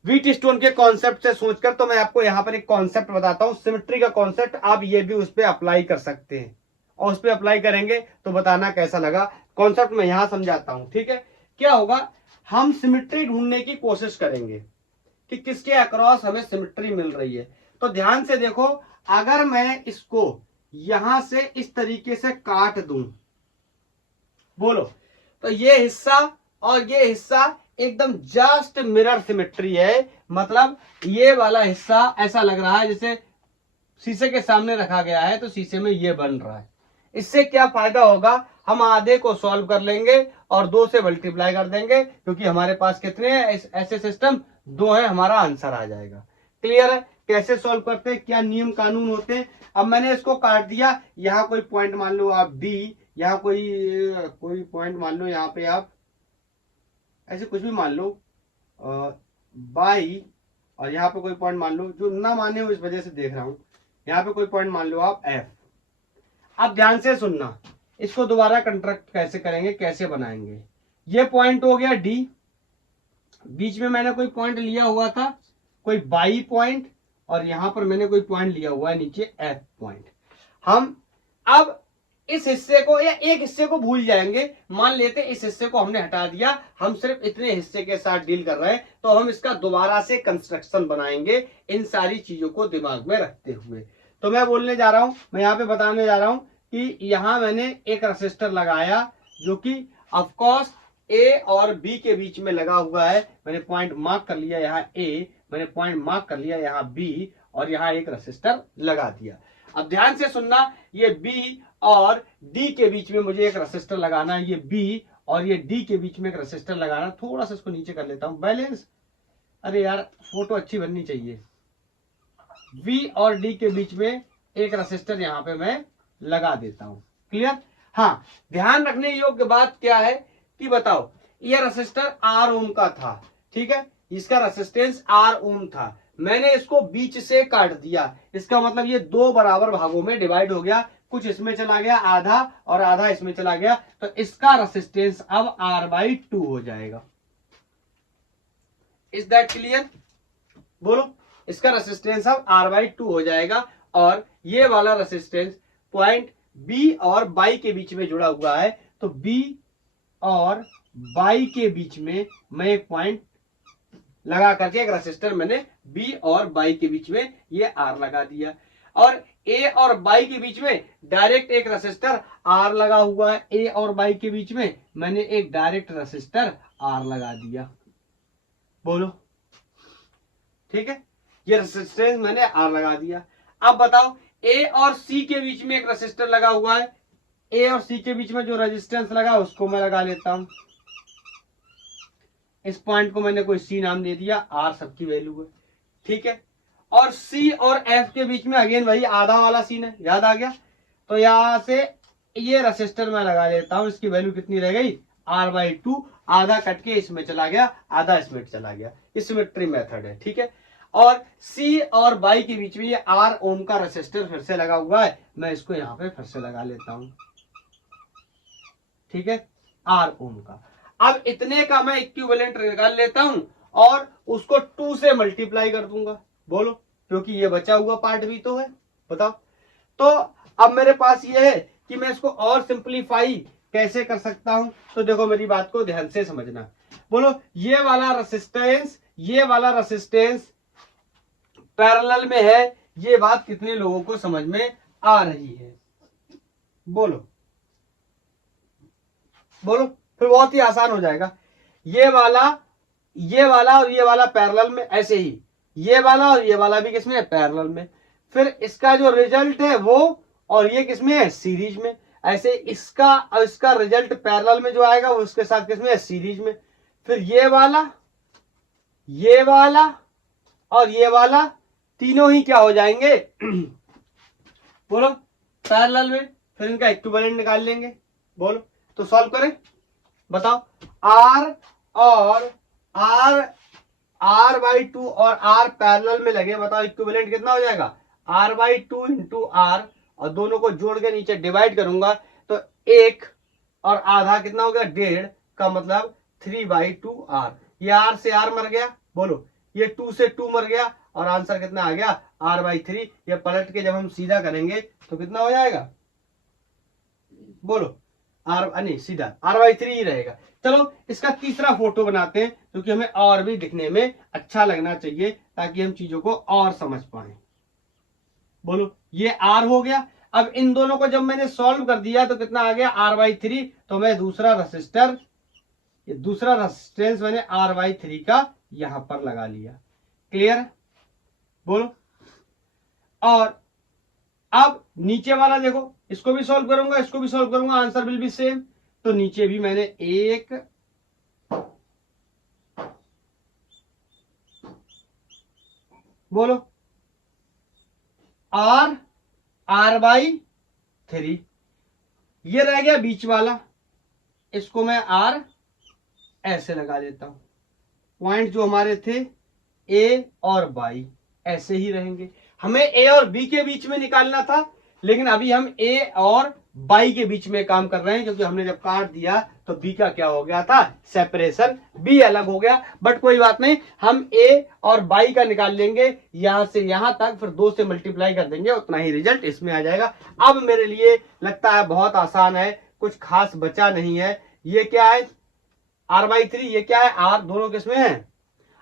व्हीट स्टोन के कॉन्सेप्ट से सोचकर, तो मैं आपको यहां पर एक कॉन्सेप्ट बताता हूं, सिमेट्री का कॉन्सेप्ट। आप ये भी उस पर अप्लाई कर सकते हैं और उस पर अप्लाई करेंगे तो बताना कैसा लगा। कॉन्सेप्ट मैं यहां समझाता हूं, ठीक है। क्या होगा, हम सिमेट्री ढूंढने की कोशिश करेंगे कि किसके अक्रॉस हमें सिमेट्री मिल रही है। तो ध्यान से देखो, अगर मैं इसको यहां से इस तरीके से काट दूं, बोलो, तो ये हिस्सा और ये हिस्सा एकदम जस्ट मिरर सिमेट्री है। मतलब ये वाला हिस्सा ऐसा लग रहा है जैसे शीशे के सामने रखा गया है, तो शीशे में ये बन रहा है। इससे क्या फायदा होगा, हम आधे को सॉल्व कर लेंगे और 2 से मल्टीप्लाई कर देंगे, क्योंकि हमारे पास कितने हैं ऐसे सिस्टम, 2 है, हमारा आंसर आ जाएगा। क्लियर है कैसे सॉल्व करते हैं, क्या नियम कानून होते हैं। अब मैंने इसको काट दिया, यहाँ कोई पॉइंट मान लो आप डी, यहाँ कोई पॉइंट मान लो, यहाँ पे आप ऐसे कुछ भी मान लो बाई, और यहाँ पे कोई पॉइंट मान लो, जो ना माने हो इस वजह से देख रहा हूं, यहाँ पे कोई पॉइंट मान लो आप एफ। अब ध्यान से सुनना, इसको दोबारा कंस्ट्रक्ट कैसे करेंगे, कैसे बनाएंगे। ये पॉइंट हो गया डी, बीच में मैंने कोई पॉइंट लिया हुआ था, कोई बाई पॉइंट, और यहां पर मैंने कोई पॉइंट लिया हुआ है नीचे एफ पॉइंट। हम अब इस हिस्से को या एक हिस्से को भूल जाएंगे, मान लेते इस हिस्से को हमने हटा दिया, हम सिर्फ इतने हिस्से के साथ डील कर रहे हैं, तो हम इसका दोबारा से कंस्ट्रक्शन बनाएंगे इन सारी चीजों को दिमाग में रखते हुए। तो मैं बोलने जा रहा हूं, मैं यहाँ पे बताने जा रहा हूं कि यहां मैंने एक रेसिस्टर लगाया जो कि ऑफकोर्स ए और बी के बीच में लगा हुआ है। मैंने पॉइंट मार्क कर लिया यहाँ ए, मैंने पॉइंट मार्क कर लिया यहाँ बी, और यहाँ एक रेसिस्टर लगा दिया। अब ध्यान से सुनना, ये बी और डी के बीच में मुझे एक रेसिस्टर लगाना है, ये बी और ये डी के बीच में एक रेसिस्टर लगाना। थोड़ा सा इसको नीचे कर लेता हूं, बैलेंस, अरे यार फोटो अच्छी बननी चाहिए। बी और डी के बीच में एक रेसिस्टर यहां पे मैं लगा देता हूं। क्लियर। हाँ, ध्यान रखने योग्य बात क्या है कि बताओ, ये रेसिस्टर आर ओम का था, ठीक है, इसका रेसिस्टेंस आर ओम था, मैंने इसको बीच से काट दिया, इसका मतलब ये 2 बराबर भागों में डिवाइड हो गया, कुछ इसमें चला गया आधा और आधा इसमें चला गया, तो इसका रेसिस्टेंस अब R/2 हो जाएगा। इज दैट क्लियर, बोलो, इसका रेसिस्टेंस अब R/2 हो जाएगा, और ये वाला रेसिस्टेंस पॉइंट बी और बाई के बीच में जुड़ा हुआ है, तो बी और बाई के बीच में मैं एक पॉइंट लगा करके एक रेसिस्टर मैंने बी और बाई के बीच में ये आर लगा दिया, और ए और बाई के बीच में डायरेक्ट एक रेसिस्टर आर लगा हुआ है, ए और बाई के बीच में मैंने एक डायरेक्ट रेसिस्टर आर लगा दिया। बोलो, ठीक है, ये रेसिस्टेंस मैंने आर लगा दिया। अब बताओ, ए और सी के बीच में एक रेसिस्टर लगा हुआ है, ए और सी के बीच में जो रेजिस्टेंस लगा उसको मैं लगा लेता हूं। इस पॉइंट को मैंने कोई सी नाम दे दिया, आर सबकी वैल्यू है, ठीक है। और सी और एफ के बीच में अगेन वही आधा वाला सीन है, याद आ गया। तो यहां से ये रेसिस्टर मैं लगा लेता हूं, इसकी वैल्यू कितनी रह गई, R/2, आधा कट के इसमें चला गया, आधा इसमें चला गया, सिमेट्री मेथड है, ठीक है। और सी और बाई के बीच में ये R ओम का रेसिस्टर फिर से लगा हुआ है, मैं इसको यहां पे फिर से लगा लेता हूं, ठीक है, R ओम का। अब इतने का मैं इक्विवेलेंट निकाल लेता हूं और उसको 2 से मल्टीप्लाई कर दूंगा। बोलो, क्योंकि ये बचा हुआ पार्ट भी तो है, बताओ। तो अब मेरे पास ये है कि मैं इसको और सिंपलीफाई कैसे कर सकता हूं। तो देखो, मेरी बात को ध्यान से समझना। बोलो, ये वाला रेसिस्टेंस ये वाला रेसिस्टेंस पैरेलल में है। ये बात कितने लोगों को समझ में आ रही है? बोलो बोलो, फिर बहुत ही आसान हो जाएगा। ये वाला और ये वाला पैरेलल में, ऐसे ही ये वाला और ये वाला भी किसमें है? पैरेलल में। फिर इसका जो रिजल्ट है वो, और ये किसमें है? सीरीज में। ऐसे इसका और इसका रिजल्ट पैरेलल में जो आएगा वो उसके साथ किसमें है? सीरीज में। फिर ये वाला और ये वाला तीनों ही क्या हो जाएंगे? बोलो, पैरेलल में। फिर इनका इक्विवेलेंट निकाल लेंगे। बोलो, तो सॉल्व करें, बताओ। R/2 और R पैरेलल में लगे, बताओ इक्विवेलेंट कितना हो जाएगा? R/2 इंटू R, और दोनों को जोड़ के नीचे डिवाइड करूंगा तो 1 और आधा कितना हो गया? 1.5 का मतलब 3/2R। ये R से R मर गया, बोलो, ये 2 से 2 मर गया, और आंसर कितना आ गया? R/3। ये पलट के जब हम सीधा करेंगे तो कितना हो जाएगा? बोलो, नहीं, सीधा R/3 ही रहेगा। चलो इसका तीसरा फोटो बनाते हैं, क्योंकि हमें और भी दिखने में अच्छा लगना चाहिए, ताकि हम चीजों को और समझ पाए। बोलो, ये R हो गया। अब इन दोनों को जब मैंने सॉल्व कर दिया तो कितना आ गया? R/3। तो मैं दूसरा रेसिस्टेंस मैंने R/3 का यहां पर लगा लिया। क्लियर? बोलो। और अब नीचे वाला देखो, इसको भी सॉल्व करूंगा, इसको भी सॉल्व करूंगा, आंसर विल बी सेम। तो नीचे भी मैंने एक बोलो R/3, ये रह गया बीच वाला, इसको मैं R ऐसे लगा देता हूं। पॉइंट जो हमारे थे A और Y ऐसे ही रहेंगे। हमें A और B के बीच में निकालना था, लेकिन अभी हम A और Y के बीच में काम कर रहे हैं, क्योंकि हमने जब काट दिया तो B का क्या हो गया था? सेपरेशन, B अलग हो गया। बट कोई बात नहीं, हम A और Y का निकाल लेंगे यहां से यहां तक, फिर 2 से मल्टीप्लाई कर देंगे, उतना ही रिजल्ट इसमें आ जाएगा। अब मेरे लिए लगता है बहुत आसान है, कुछ खास बचा नहीं है। ये क्या है? R/3। ये क्या है? R। दोनों किसमें है?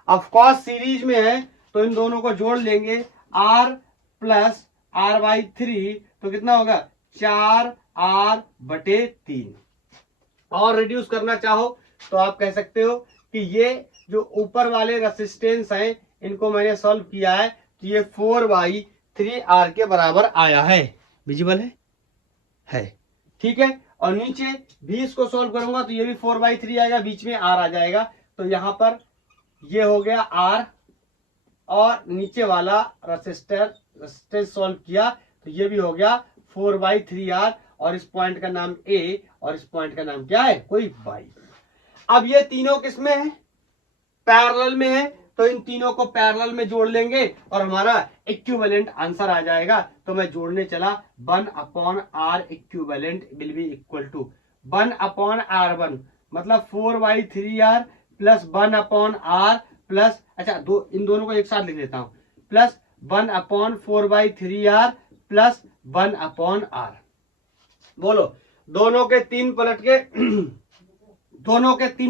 ऑफकोर्स सीरीज में है, तो इन दोनों को जोड़ लेंगे। R प्लस R/3 तो कितना होगा? 4R/3। और रिड्यूस करना चाहो तो आप कह सकते हो कि ये जो ऊपर वाले रेसिस्टेंस हैं, इनको मैंने सॉल्व किया है, तो ये 4/3R के बराबर आया है। विजिबल है? ठीक है। और नीचे भी इसको सॉल्व करूंगा तो ये भी 4/3 आएगा, बीच में R आ जाएगा। तो यहां पर ये हो गया R, और नीचे वाला रेसिस्टेंस सॉल्व किया तो ये भी हो गया 4/3R, और इस पॉइंट का नाम A और इस पॉइंट का नाम क्या है? कोई Y। अब ये तीनों किसमें है? पैरेलल में है, तो इन तीनों को पैरेलल में जोड़ लेंगे और हमारा इक्विवेलेंट आंसर आ जाएगा। तो मैं जोड़ने चला, 1/R equivalent will be equal to 1/R1, मतलब 4/3R प्लस 1/R प्लस, अच्छा इन दोनों को एक साथ लिख देता हूं, प्लस 1/4/3R प्लस 1/R। बोलो, दोनों के तीन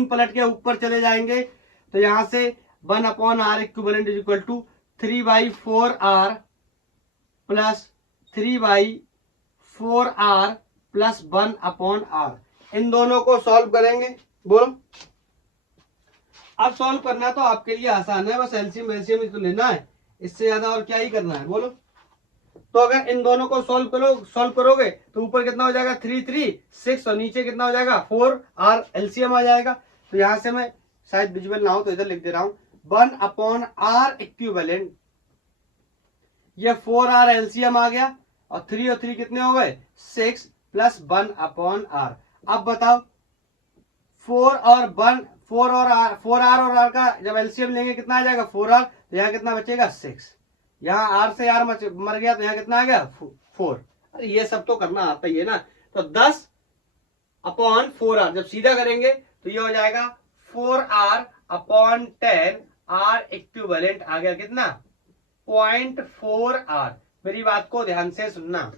पलट के ऊपर चले जाएंगे, तो यहां से 1/R equivalent is equal to 3/4R plus 3/4R plus 1/R। इन दोनों को सॉल्व करेंगे। बोलो, अब सॉल्व करना तो आपके लिए आसान है, बस एलसीएम एलसीएम तो लेना है, इससे ज्यादा और क्या ही करना है। बोलो, तो अगर इन दोनों को सॉल्व करोगे तो ऊपर कितना हो जाएगा? 3 3 6, और नीचे कितना हो जाएगा? 4R एलसीएम आ जाएगा। तो यहां से मैं शायद विजुअल ना हो तो इधर लिख दे रहा हूं, 1/R इक्विवेलेंट, ये 4R एलसीएम आ गया, और 3 और 3 कितने हो गए? 6 प्लस 1/R। अब बताओ, 4R और R का जब एलसीएम लेंगे कितना आ जाएगा? 4R। तो यहाँ कितना बचेगा? 6। यहाँ R से R मर गया, तो यहाँ कितना आ गया? 4। अरे ये सब तो करना आता ही है ना। तो 10/4R जब सीधा करेंगे तो ये हो जाएगा 4R/10। R इक्विवेलेंट आ गया कितना? 0.4R। मेरी बात को ध्यान से सुनना।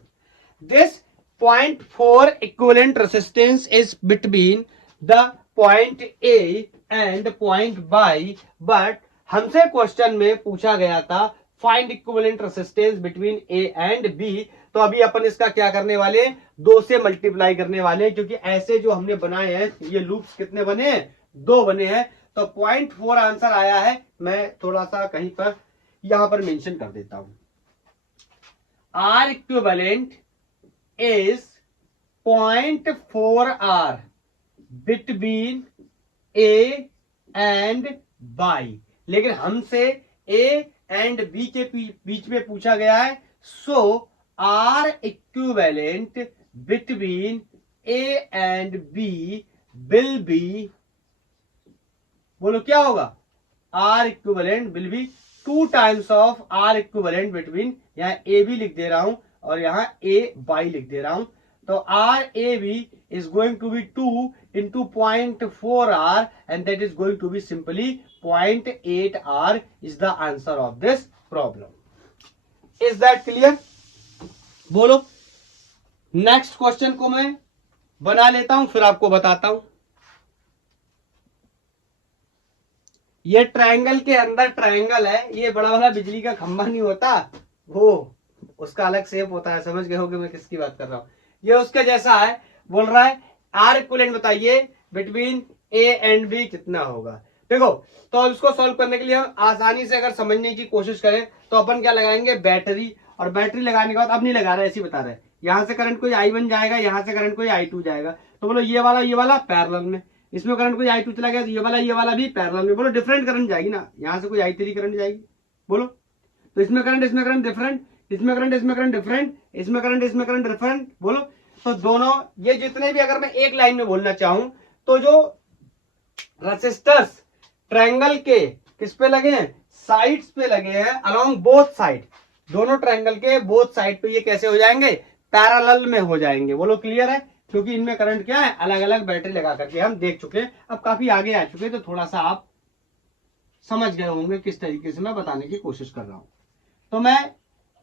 This 0.4 equivalent resistance is between the point A and point Y, but हमसे क्वेश्चन में पूछा गया था find equivalent resistance between A and B, तो अभी अपन इसका क्या करने वाले हैं, 2 से मल्टीप्लाई करने वाले हैं, क्योंकि ऐसे जो हमने बनाए हैं ये लूप्स कितने बने हैं, 2 बने हैं। तो 0.4 आंसर आया है। मैं थोड़ा सा कहीं पर यहां पर मेंशन कर देता हूं, R equivalent is 0.4 R between A and B, लेकिन हमसे ए एंड बी के बीच में पूछा गया है। So R equivalent between A and B will be, बोलो क्या होगा, R equivalent will be 2 times of R equivalent between, यहां ए बी लिख दे रहा हूं और यहां ए बाई लिख दे रहा हूं। तो R A B is going to be 2 into 0.4 r and that is going to be simply 0.8 r is the answer of this problem. Is that clear? बोलो। नेक्स्ट क्वेश्चन को मैं बना लेता हूं फिर आपको बताता हूं। ये ट्रायंगल के अंदर ट्रायंगल है, ये बड़ा वाला बिजली का खंभा नहीं होता, वो उसका अलग शेप होता है, समझ गए होगे मैं किसकी बात कर रहा हूं। ये उसके जैसा है। बोल रहा है आर इक्विवेलेंट बताइए बिटवीन ए एंड बी कितना होगा। देखो तो अब इसको सॉल्व करने के लिए हम आसानी से अगर समझने की कोशिश करें तो अपन क्या लगाएंगे, बैटरी, और बैटरी लगाने के बाद अब नहीं लगा रहा है, ऐसे ही बता रहे हैं, यहां से करंट कोई I1 जाएगा, यहां से करंट कोई I2 जाएगा। तो बोलो ये वाला पैरेलल में, इसमें करंट कोई I2 चला गया तो ये वाला भी पैरेलल में, बोलो डिफरेंट करंट जाएगी ना, यहां से कोई I3 करंट जाएगी, बोलो। तो इसमें करंट डिफरेंट, इसमें करंट डिफरेंट, इसमें करंट डिफरेंट, बोलो। तो दोनों ये जितने भी अगर मैं एक लाइन में बोलना चाहूं तो जो रेसिस्टर्स ट्रायंगल के किस पे लगे हैं, साइड्स पे लगे हैं, अलोंग बोथ साइड, दोनों ट्रायंगल के बोथ साइड पे ये कैसे हो जाएंगे, पैरेलल में हो जाएंगे। बोलो क्लियर है, क्योंकि इनमें करंट क्या है, अलग अलग बैटरी लगा करके हम देख चुके हैं, अब काफी आगे आ चुके हैं, तो थोड़ा सा आप समझ गए होंगे किस तरीके से मैं बताने की कोशिश कर रहा हूं। तो मैं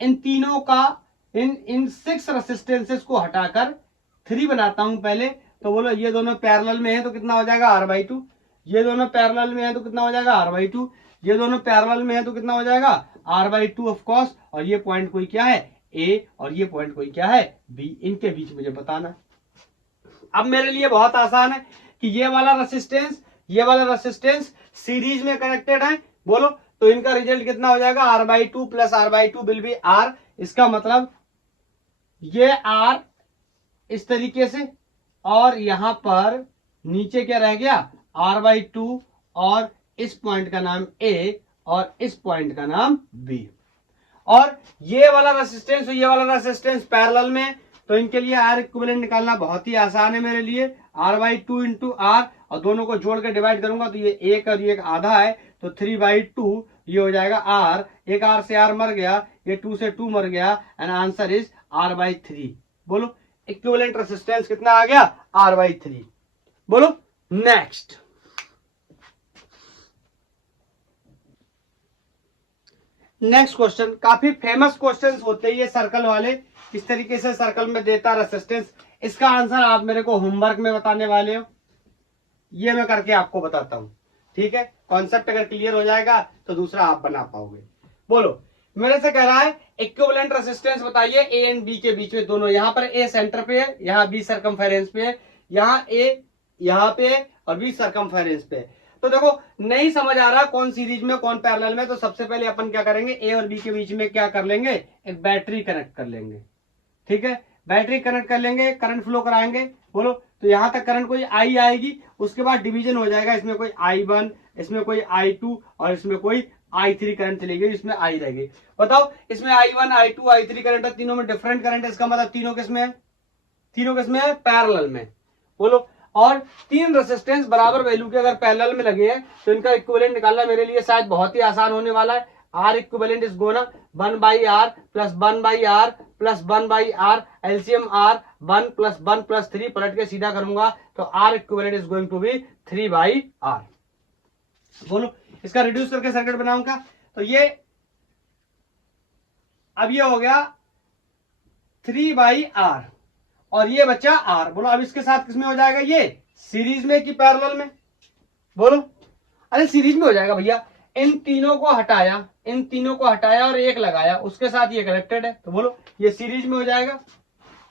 इन तीनों का इन 6 रेसिस्टेंसेस को हटाकर 3 बनाता हूं पहले। तो बोलो ये दोनों पैरेलल में है तो कितना हो जाएगा R/2, ये दोनों पैरेलल में है तो कितना हो जाएगा R/2, ये दोनों पैरेलल में है तो कितना हो जाएगा R/2 ऑफ कोर्स, और ये पॉइंट कोई क्या है A और ये पॉइंट कोई क्या है B, इनके बीच मुझे बताना। अब मेरे लिए बहुत आसान है कि ये वाला रेसिस्टेंस सीरीज में कनेक्टेड है, बोलो। तो इनका रिजल्ट कितना हो जाएगा, R/2 plus R/2 will be R। इसका मतलब ये R इस तरीके से, और यहां पर नीचे क्या रह गया R/2, और इस पॉइंट का नाम A और इस पॉइंट का नाम B। और ये वाला रेसिस्टेंस और ये वाला रेसिस्टेंस पैरेलल में, तो इनके लिए R इक्विवेलेंट निकालना बहुत ही आसान है मेरे लिए, R/2 इंटू R, और दोनों को जोड़ के डिवाइड करूंगा तो ये 1 और ये 1/2 है, तो 3/2 ये हो जाएगा R, एक R से R मर गया, ये 2 से 2 मर गया, एंड आंसर इज R/3। बोलो इक्विवेलेंट रेसिस्टेंस कितना आ गया, R/3। बोलो नेक्स्ट क्वेश्चन, काफी फेमस क्वेश्चंस होते हैं ये सर्कल वाले, किस तरीके से सर्कल में देता रेसिस्टेंस। इसका आंसर आप मेरे को होमवर्क में बताने वाले हो, ये मैं करके आपको बताता हूं, ठीक है। कॉन्सेप्ट अगर क्लियर हो जाएगा तो दूसरा आप बना पाओगे। बोलो मेरे से कह रहा है इक्विवेलेंट रेसिस्टेंस बताइए ए एंड बी के बीच में, दोनों, यहां पर ए सेंटर पे है, यहां बी सर्कमफेरेंस पे है, यहां ए यहां पे है और बी सर्कमफेरेंस पे है। तो देखो नहीं समझ आ रहा कौन सीरीज में कौन पैरेलल में, तो सबसे पहले अपन क्या करेंगे, ए और बी के बीच में क्या कर लेंगे, एक बैटरी कनेक्ट कर लेंगे, ठीक है। बैटरी कनेक्ट कर लेंगे, करंट फ्लो कराएंगे, बोलो। तो यहां तक करंट कोई I आएगी, उसके बाद डिवीजन हो जाएगा, इसमें कोई I1, इसमें कोई I2 और इसमें कोई I3 करंट चली गई, इसमें I रह गई। बताओ इसमें I1 I2 I3 करंट है, तीनों में डिफरेंट करंट है, इसका मतलब तीनों किसमें है, पैरेलल में, बोलो। और 3 रेसिस्टेंस बराबर वैल्यू के अगर पैरेलल में लगे हैं तो इनका इक्विवेलेंट निकालना मेरे लिए शायद बहुत ही आसान होने वाला है। R equivalent is gonna 1/R plus 1/R plus 1/R, LCM R 1 plus 1 plus 3, पलट के सीधा करूंगा तो R equivalent is going to be 3/R। बोलो इसका रिड्यूस करके सर्किट बनाऊंगा तो ये अब ये हो गया 3/R और ये बचा R। बोलो अब इसके साथ किसमें हो जाएगा, ये सीरीज में कि पैरेलल में, बोलो। अरे सीरीज में हो जाएगा भैया, इन तीनों को हटाया और एक लगाया, उसके साथ ये कनेक्टेड है, तो बोलो ये सीरीज में हो जाएगा।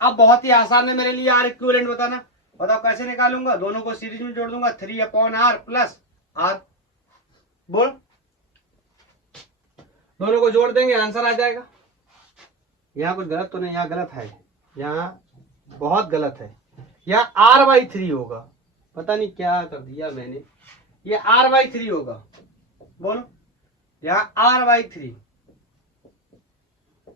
अब बहुत ही आसान है मेरे लिए आर इक्विवेलेंट बताना, बताओ कैसे निकालूंगा, दोनों को सीरीज में जोड़ दूंगा, 3/r प्लस आर, बोल दोनों को जोड़ देंगे आंसर आ जाएगा। यहाँ कुछ गलत तो नहीं, यहाँ गलत है, यहाँ बहुत गलत है, यहाँ r/3 होगा, पता नहीं क्या कर दिया मैंने, ये r/3 होगा, बोलो यहाँ r/3,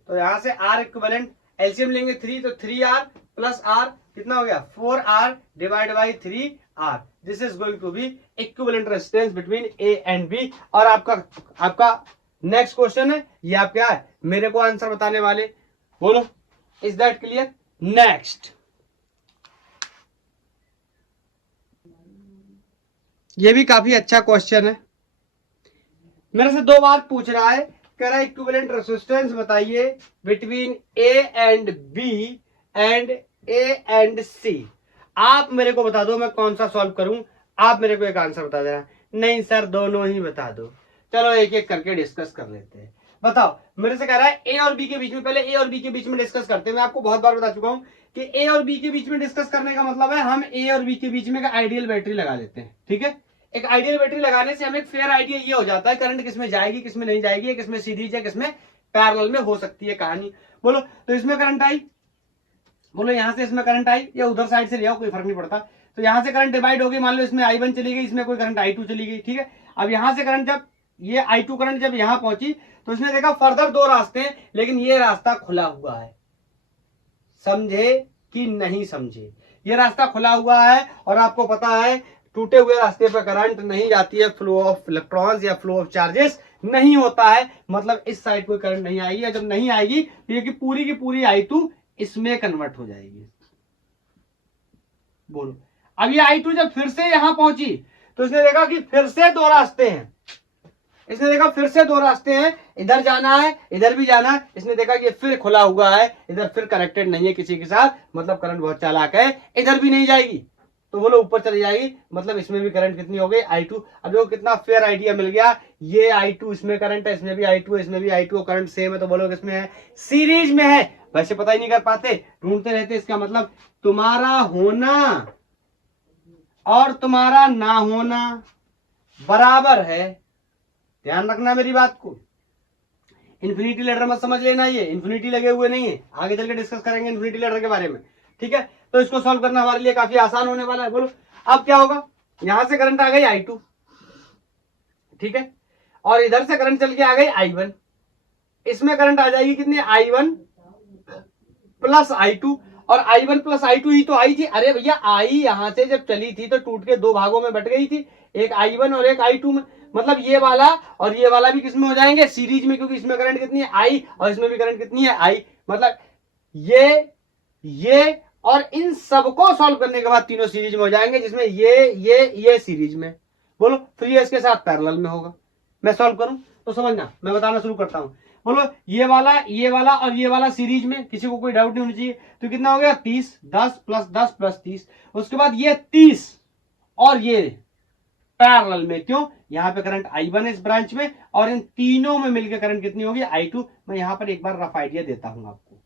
तो यहां से r इक्विवेलेंट एलसीएम लेंगे 3, तो 3r प्लस r कितना हो गया 4r divide by 3r, this is going to be equivalent resistance between A and B. और आपका नेक्स्ट क्वेश्चन है, ये आप क्या है मेरे को आंसर बताने वाले, बोलो इज दैट क्लियर। नेक्स्ट, ये भी काफी अच्छा क्वेश्चन है, मेरे से 2 बार पूछ रहा है, कह रहा है इक्विवेलेंट रेजिस्टेंस बताइए between A and B and A and C. आप मेरे को बता दो मैं कौन सा सॉल्व करूं, आप मेरे को एक आंसर बता देना। नहीं सर दोनों ही बता दो, चलो एक एक करके डिस्कस कर लेते हैं। बताओ, मेरे से कह रहा है ए और बी के बीच में, पहले ए और बी के बीच में डिस्कस करते हैं। मैं आपको बहुत बार बता चुका हूं कि ए और बी के बीच में डिस्कस करने का मतलब है हम ए और बी के बीच में एक आइडियल बैटरी लगा लेते हैं, ठीक है। एक आइडियल बैटरी लगाने से हमें एक फेयर आइडिया ये हो जाता है करंट किसमें जाएगी किसमें नहीं जाएगी, किसमें सीरीज है किसमें पैरेलल में हो सकती है कहानी। बोलो तो इसमें करंट आई, बोलो यहां से इसमें करंट आई या उधर साइड से ले आओ कोई फर्क नहीं पड़ता। तो यहां से करंट डिवाइड हो गई, मान लो इसमें I1 चली गई, इसमें कोई करंट I2 चली गई, ठीक है। अब यहां से करंट जब ये I2 करंट जब यहां पहुंची तो इसने देखा फर्दर 2 रास्ते हैं, लेकिन ये रास्ता खुला हुआ है, समझे कि नहीं समझे, ये रास्ता खुला हुआ है। और आपको पता है टूटे हुए रास्ते पर करंट नहीं जाती है, फ्लो ऑफ इलेक्ट्रॉन्स या फ्लो ऑफ चार्जेस नहीं होता है, मतलब इस साइड कोई करंट नहीं आएगी। जब नहीं आएगी तो ये की पूरी I2 इसमें कन्वर्ट हो जाएगी। बोलो अब ये I2 जब फिर से यहां पहुंची तो इसने देखा कि फिर से 2 रास्ते हैं, इसने देखा फिर से 2 रास्ते हैं, इधर जाना है इधर भी जाना है। इसने देखा कि फिर खुला हुआ है, इधर फिर कनेक्टेड नहीं है किसी के साथ, मतलब करंट बहुत चालाक है, इधर भी नहीं जाएगी, तो बोलो ऊपर चली जाएगी, मतलब इसमें भी करंट कितनी हो गई I2। अब देखो कितना फेयर आइडिया मिल गया, ये I2 इसमें करंट है, इसमें भी I2 है, इसमें भी I2 करंट सेम है, तो बोलो किसमें है सीरीज में है। वैसे पता ही नहीं कर पाते, ढूंढते रहते, इसका मतलब तुम्हारा होना और तुम्हारा ना होना बराबर है, ध्यान रखना मेरी बात को। इन्फिनिटी लेटर मत समझ लेना, ये इन्फिनिटी लगे हुए नहीं है, आगे चल के डिस्कस करेंगे इन्फिनिटी लेटर के बारे में, ठीक है। तो इसको सॉल्व करना हमारे लिए काफी आसान होने वाला है। बोलो अब क्या होगा, यहां से करंट आ गई I2, ठीक है, और इधर से करंट चल के आ गई I1, इसमें करंट आ जाएगी कितनी I1 प्लस I2, और I1 प्लस I2 ही तो आई थी। अरे भैया I यहां से जब चली थी तो टूट के 2 भागों में बट गई थी, एक I1 और एक I2 में, मतलब ये वाला और ये वाला भी किसमें हो जाएंगे सीरीज में, क्योंकि इसमें करंट कितनी है I और इसमें भी करंट कितनी है I, मतलब ये और इन सबको सॉल्व करने के बाद तीनों सीरीज में हो जाएंगे, जिसमें ये सीरीज में। बोलो फिर ये इसके साथ पैरेलल में होगा। मैं सॉल्व करूं तो समझना, मैं बताना शुरू करता हूं। बोलो ये वाला और ये वाला सीरीज में, किसी को कोई डाउट नहीं होनी चाहिए। तो कितना हो गया 30, 10 प्लस 10 प्लस 30, उसके बाद ये 30 और ये पैरेलल में, क्यों यहां पे करंट I1 है इस ब्रांच में, और इन तीनों में मिलकर करंट कितनी होगी I2। मैं यहां पर एक बार रफ आइडिया देता हूं आपको,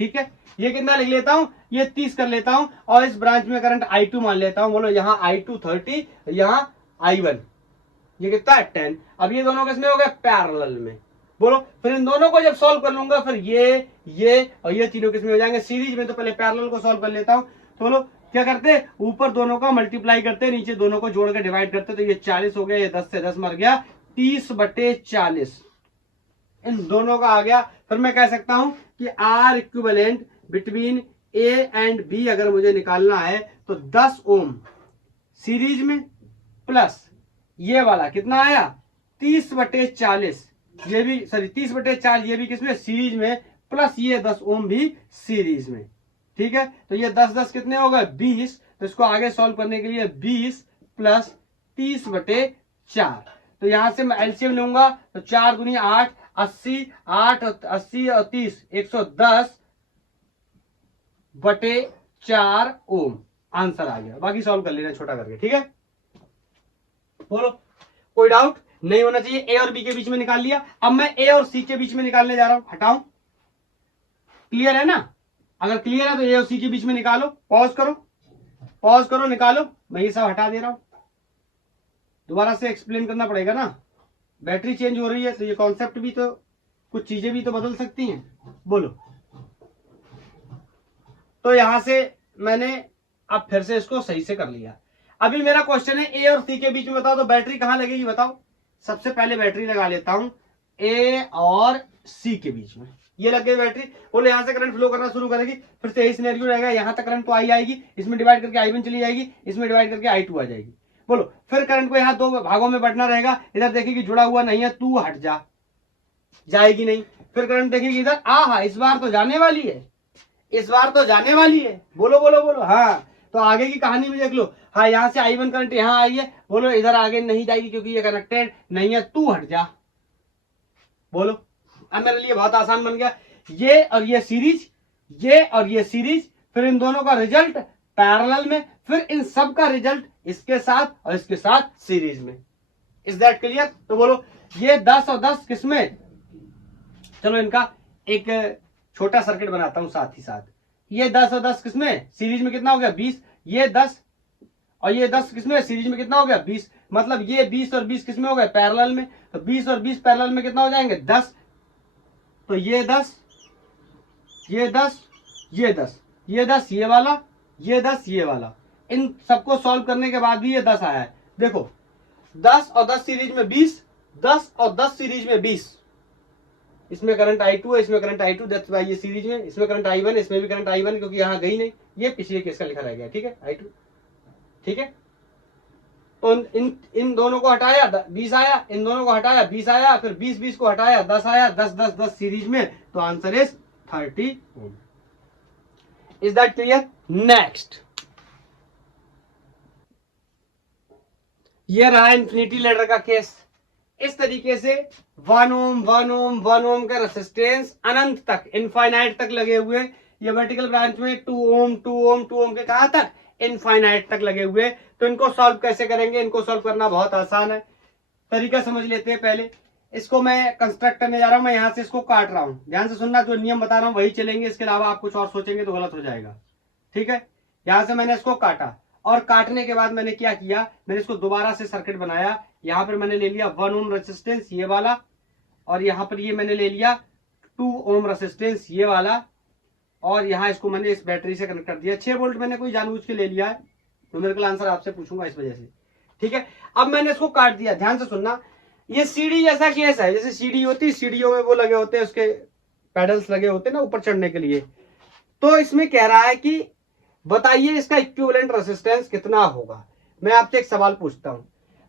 ठीक है। ये कितना लिख लेता हूं, ये 30 कर लेता हूं, और इस ब्रांच में करंट I2 मान लेता हूं। बोलो यहाँ I2 30, यहां I1, ये कितना है 10। अब ये दोनों किसमें हो गए पैरेलल में। बोलो फिर इन दोनों को जब सॉल्व कर लूंगा फिर ये और ये तीनों किसमें हो जाएंगे सीरीज में। तो पहले पैरेलल को सॉल्व कर लेता हूं। तो बोलो क्या करते हैं, ऊपर दोनों का मल्टीप्लाई करते, नीचे दोनों को जोड़ के डिवाइड करते, तो ये 40 हो गया, ये 10 से 10 मर गया, 30/40 इन दोनों का आ गया। फिर मैं कह सकता हूं कि R equivalent between A and B अगर मुझे निकालना है तो 10 ओम सीरीज में प्लस ये वाला कितना आया 30/40, ये भी सॉरी 30/4 ये भी किसमें सीरीज में, प्लस ये 10 ओम भी सीरीज में, ठीक है। तो ये 10 कितने हो गए 20, तो इसको आगे सॉल्व करने के लिए 20 प्लस 30/4, तो यहां से मैं एलसीएम लूंगा तो 4 दूनी 8, 80 और 30 110/4 ओम आंसर आ गया। बाकी सॉल्व कर लेना छोटा करके, ठीक है। बोलो कोई डाउट। नहीं होना चाहिए। ए और बी के बीच में निकाल लिया, अब मैं ए और सी के बीच में निकालने जा रहा हूं, हटाऊं। क्लियर है ना? अगर क्लियर है तो ए और सी के बीच में निकालो, पॉज करो, निकालो। मैं ये सब हटा दे रहा हूं, दोबारा से एक्सप्लेन करना पड़ेगा ना, बैटरी चेंज हो रही है तो ये कॉन्सेप्ट भी तो, कुछ चीजें भी तो बदल सकती हैं। बोलो। तो यहां से मैंने अब फिर से इसको सही से कर लिया। अभी मेरा क्वेश्चन है ए और सी के बीच में बताओ तो बैटरी कहां लगेगी बताओ। सबसे पहले बैटरी लगा लेता हूं ए और सी के बीच में, ये लग गई बैटरी। बोले यहां से करंट फ्लो करना शुरू करेगी, फिर से यही सिनेरियो रहेगा, यहां तक करंट तो आई आएगी, इसमें डिवाइड करके I1 चली जाएगी, इसमें डिवाइड करके I2 आ जाएगी। बोलो, फिर करंट को यहाँ दो भागों में बढ़ना रहेगा, इधर देखेगी जुड़ा हुआ नहीं है, तू हट जा, जाएगी नहीं। फिर करंट देखेगी इधर, आहा इस बार तो जाने वाली है, इस बार तो जाने वाली है। बोलो बोलो बोलो, हाँ। तो आगे की कहानी में देख लो, हाँ यहाँ से I1 करंट यहाँ आई है, बोलो इधर आगे नहीं जाएगी क्योंकि ये कनेक्टेड नहीं है, तू हट जा। बोलो, अब मेरे लिए बहुत आसान बन गया। ये और ये सीरीज, ये और ये सीरीज, फिर इन दोनों का रिजल्ट पैरेलल में, फिर इन सब का रिजल्ट इसके साथ और इसके साथ सीरीज में। Is that clear? तो बोलो, ये 10 और 10 किसमें, चलो इनका एक छोटा सर्किट बनाता हूं साथ ही साथ। ये 10 और 10 किसमें, सीरीज में कितना हो गया 20, ये 10 और ये 10 किसमें, सीरीज में कितना हो गया 20, मतलब ये 20 और 20 किसमें हो गए, पैरेलल में। तो 20 और 20 पैरेलल में कितना हो जाएंगे 10, तो ये 10, ये 10, ये 10, ये 10 ये वाला, ये 10 ये वाला। इन सबको सॉल्व करने के बाद भी ये 10 आया है। देखो 10 और 10 सीरीज में 20, 10 और 10 सीरीज में 20, इसमें करंट I2 है, इसमें करंट I2, दैट्स व्हाई ये सीरीज में, इसमें करंट I1, इसमें भी करंट I1 क्योंकि यहां गई नहीं, ये पिछले केस का लिखा रह गया, ठीक है I2, ठीक है। तो इन दोनों को हटाया 20 आया, इन दोनों को हटाया 20 आया, फिर 20 20 को हटाया 10 आया, 10 10 10 सीरीज में, तो answer is 30 ohm. Is that clear? Next, ये रहा इन्फिनिटी लैडर का केस। इस तरीके से 1 ओम 1 ओम 1 ओम का रेसिस्टेंस अनंत तक, इनफाइनाइट तक लगे हुए। ये वर्टिकल ब्रांच में 2 ओम 2 ओम 2 ओम के कहां तक, इनफाइनाइट तक लगे हुए। तो इनको सॉल्व कैसे करेंगे, इनको सॉल्व करना बहुत आसान है, तरीका समझ लेते हैं। पहले इसको मैं कंस्ट्रक्ट करने जा रहा हूं, मैं यहां से इसको काट रहा हूं, ध्यान से सुनना, जो नियम बता रहा हूं वही चलेंगे, इसके अलावा आप कुछ और सोचेंगे तो गलत हो जाएगा, ठीक है। यहां से मैंने इसको काटा, और काटने के बाद मैंने क्या किया, मैंने इसको दोबारा से सर्किट बनाया। यहां पर मैंने ले लिया 1 ओम रेसिस्टेंस ये वाला, और यहां पर ये मैंने ले लिया 2 ओम रेसिस्टेंस ये वाला, और यहां इसको मैंने इस बैटरी से कनेक्ट कर दिया। 6 वोल्ट मैंने कोई जानबूझ के ले लिया है, न्यूमेरिकल आंसर आपसे पूछूंगा इस वजह से, ठीक है। अब मैंने इसको काट दिया, ध्यान से सुनना। ये सीढ़ी जैसा केस है, जैसे सीढ़ी होती है, सीढ़ियों में वो लगे होते हैं, उसके पैडल्स लगे होते हैं ना ऊपर चढ़ने के लिए। तो इसमें कह रहा है कि बताइए इसका इक्विवेलेंट रेसिस्टेंस कितना होगा। मैं आपसे एक सवाल पूछता हूं,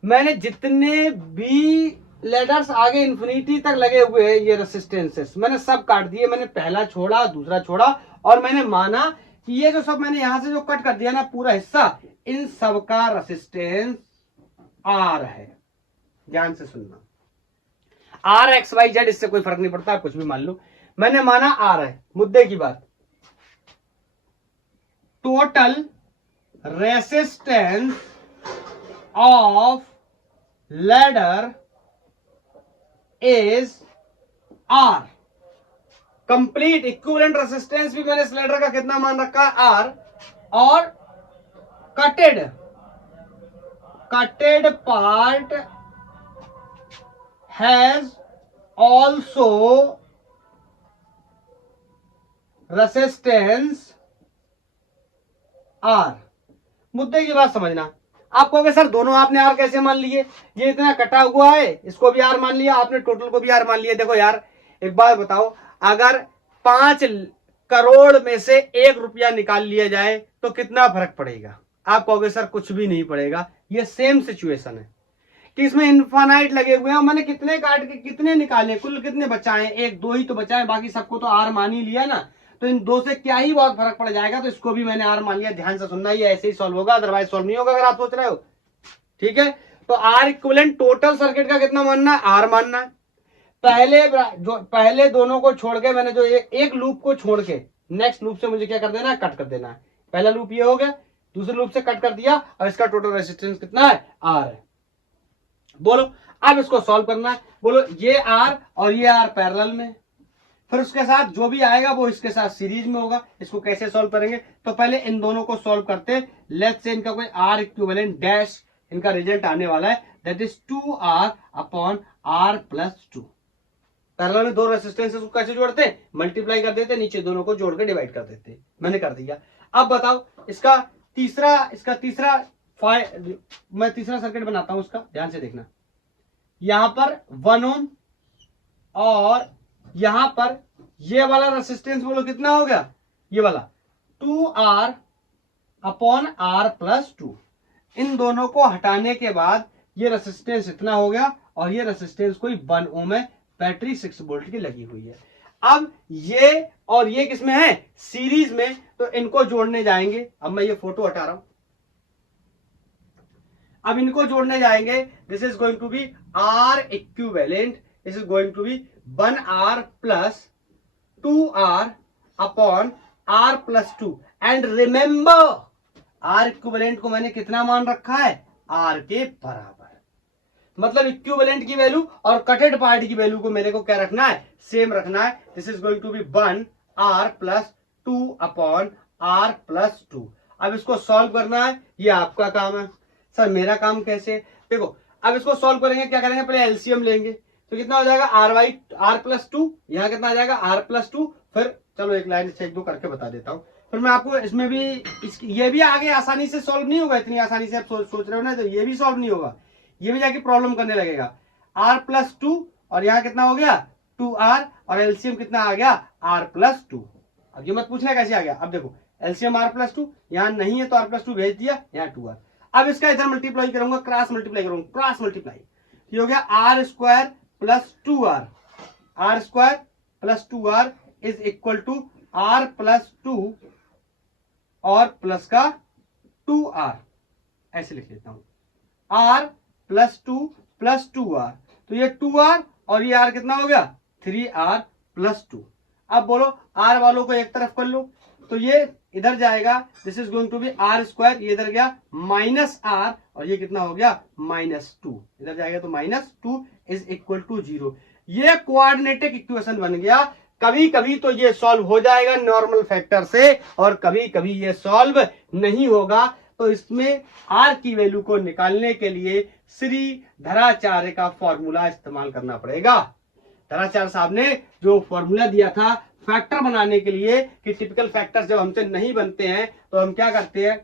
मैंने जितने भी लेडर्स आगे इन्फिनिटी तक लगे हुए हैं, ये रेसिस्टेंसेस मैंने सब काट दिए। मैंने पहला छोड़ा, दूसरा छोड़ा, और मैंने माना कि ये जो सब मैंने यहां से जो कट कर दिया ना पूरा हिस्सा, इन सब का रेसिस्टेंस R है। ध्यान से सुनना, R X Y Z इससे कोई फर्क नहीं पड़ता, कुछ भी मान लो, मैंने माना R है। मुद्दे की बात, total resistance of ladder is R। Complete equivalent resistance भी मैंने इस लैडर का कितना मान रखा है R, और cutted part has also resistance R। मुद्दे की बात समझना। आप कहोगे सर दोनों आपने R कैसे मान लिए, ये इतना कटा हुआ है इसको भी R मान लिया आपने, टोटल को भी R मान लिया। देखो यार एक बात बताओ, अगर 5 करोड़ में से 1 रुपया निकाल लिया जाए तो कितना फर्क पड़ेगा। आप कहोगे सर कुछ भी नहीं पड़ेगा। ये सेम सिचुएशन है कि इसमें इनफाइनाइट लगे हुए हैं, मैंने कितने काट के कितने निकाले, कुल कितने बचाए, 1 2 ही तो बचाए, बाकी सबको तो R मान ही लिया ना। तो इन दो से क्या ही बहुत फर्क पड़ जाएगा, तो इसको भी मैंने R मान लिया। ध्यान से सुनना, ये ऐसे ही सॉल्व होगा, अदरवाइज सॉल्व नहीं होगा अगर आप सोच रहे हो, ठीक है। तो R इक्विवेलेंट टोटल सर्किट का कितना मानना है, R मानना है। पहले दोनों को छोड़ के मैंने जो एक लूप को छोड़ के नेक्स्ट लूप से मुझे क्या कर देना है, कट कर देना है। पहला लूप ये हो गया, दूसरे लूप से कट कर दिया, और इसका टोटल रेसिस्टेंस कितना है, R है। बोलो अब इसको सॉल्व करना है। बोलो ये आर और ये आर पैरेलल में, फिर उसके साथ जो भी आएगा वो इसके साथ सीरीज में होगा। इसको कैसे सॉल्व करेंगे, तो पहले इन दोनों को सॉल्व करते। लेट्स से इनका कोई आर इक्विवेलेंट डैश इनका रिजल्ट आने वाला है, that is 2r upon r plus 2। Parallel में दो रेसिस्टेंसेस को कैसे जोड़ते हैं, मल्टीप्लाई कर देते, नीचे दोनों को जोड़ के डिवाइड कर देते। मैंने कर दिया। अब बताओ इसका तीसरा मैं तीसरा सर्किट बनाता हूं, उसका ध्यान से देखना। यहां पर 1 ओम और यहां पर ये वाला रेसिस्टेंस बोलो कितना हो गया, ये वाला 2r अपॉन r प्लस 2। इन दोनों को हटाने के बाद ये रेसिस्टेंस इतना हो गया और ये रेसिस्टेंस कोई 1 ओम है, बैटरी 6 वोल्ट की लगी हुई है। अब ये और ये किसमें है, सीरीज में, तो इनको जोड़ने जाएंगे। अब मैं ये फोटो हटा रहा हूं, अब इनको जोड़ने जाएंगे। This is going to be R equivalent, this is going to be 1r plus 2r upon r plus 2। And remember R equivalent को मैंने कितना मान रखा है, r के बराबर। मतलब इक्विवेलेंट की वैल्यू और कटेड पार्ट की वैल्यू को मेरे को क्या रखना है, सेम रखना है। This is going to be 1r plus 2 upon r plus 2। अब इसको सॉल्व करना है, ये आपका काम है। सर मेरा काम कैसे, देखो अब इसको सॉल्व करेंगे, क्या करेंगे, पहले एलसीएम लेंगे, तो कितना हो जाएगा r प्लस 2, यहाँ कितना आ जाएगा r प्लस 2। फिर चलो एक लाइन से एक दो करके बता देता हूँ, फिर मैं आपको इसमें भी ये भी आगे आसानी से सॉल्व नहीं होगा, इतनी आसानी से आप सोच रहे हो ना, तो ये भी सॉल्व नहीं होगा, ये भी जाके प्रॉब्लम करने लगेगा। r प्लस 2 और यहाँ कितना हो गया 2r और एलसीएम कितना आ गया r प्लस 2। अब ये मत पूछना कैसे आ गया, अब देखो एलसीएम r प्लस 2 यहाँ नहीं है तो r प्लस 2 भेज दिया, यहाँ 2r। अब इसका इधर मल्टीप्लाई करूंगा, क्रॉस मल्टीप्लाई करूंगा, क्रॉस मल्टीप्लाई, ये हो गया R square plus 2r, R square plus 2r is equal to r plus 2 और प्लस का 2r, ऐसे लिख लेता हूं, r प्लस 2 प्लस 2r, तो ये 2r और ये r कितना हो गया 3r प्लस 2। अब बोलो r वालों को एक तरफ कर लो, तो ये इधर जाएगा, this is going to be R square, ये इधर गया माइनस r और ये कितना हो गया -2, इधर जाएगा तो -2 इज इक्वल टू 0। ये कोऑर्डिनेटिक इक्वेशन बन गया। कभी कभी तो ये सॉल्व हो जाएगा नॉर्मल फैक्टर से और कभी कभी ये सॉल्व नहीं होगा, तो इसमें r की वैल्यू को निकालने के लिए श्री धराचार्य का फॉर्मूला इस्तेमाल करना पड़ेगा। धराचार्य साहब ने जो फॉर्मूला दिया था फैक्टर बनाने के लिए कि टिपिकल फैक्टर जब हमसे नहीं बनते हैं तो हम क्या करते हैं,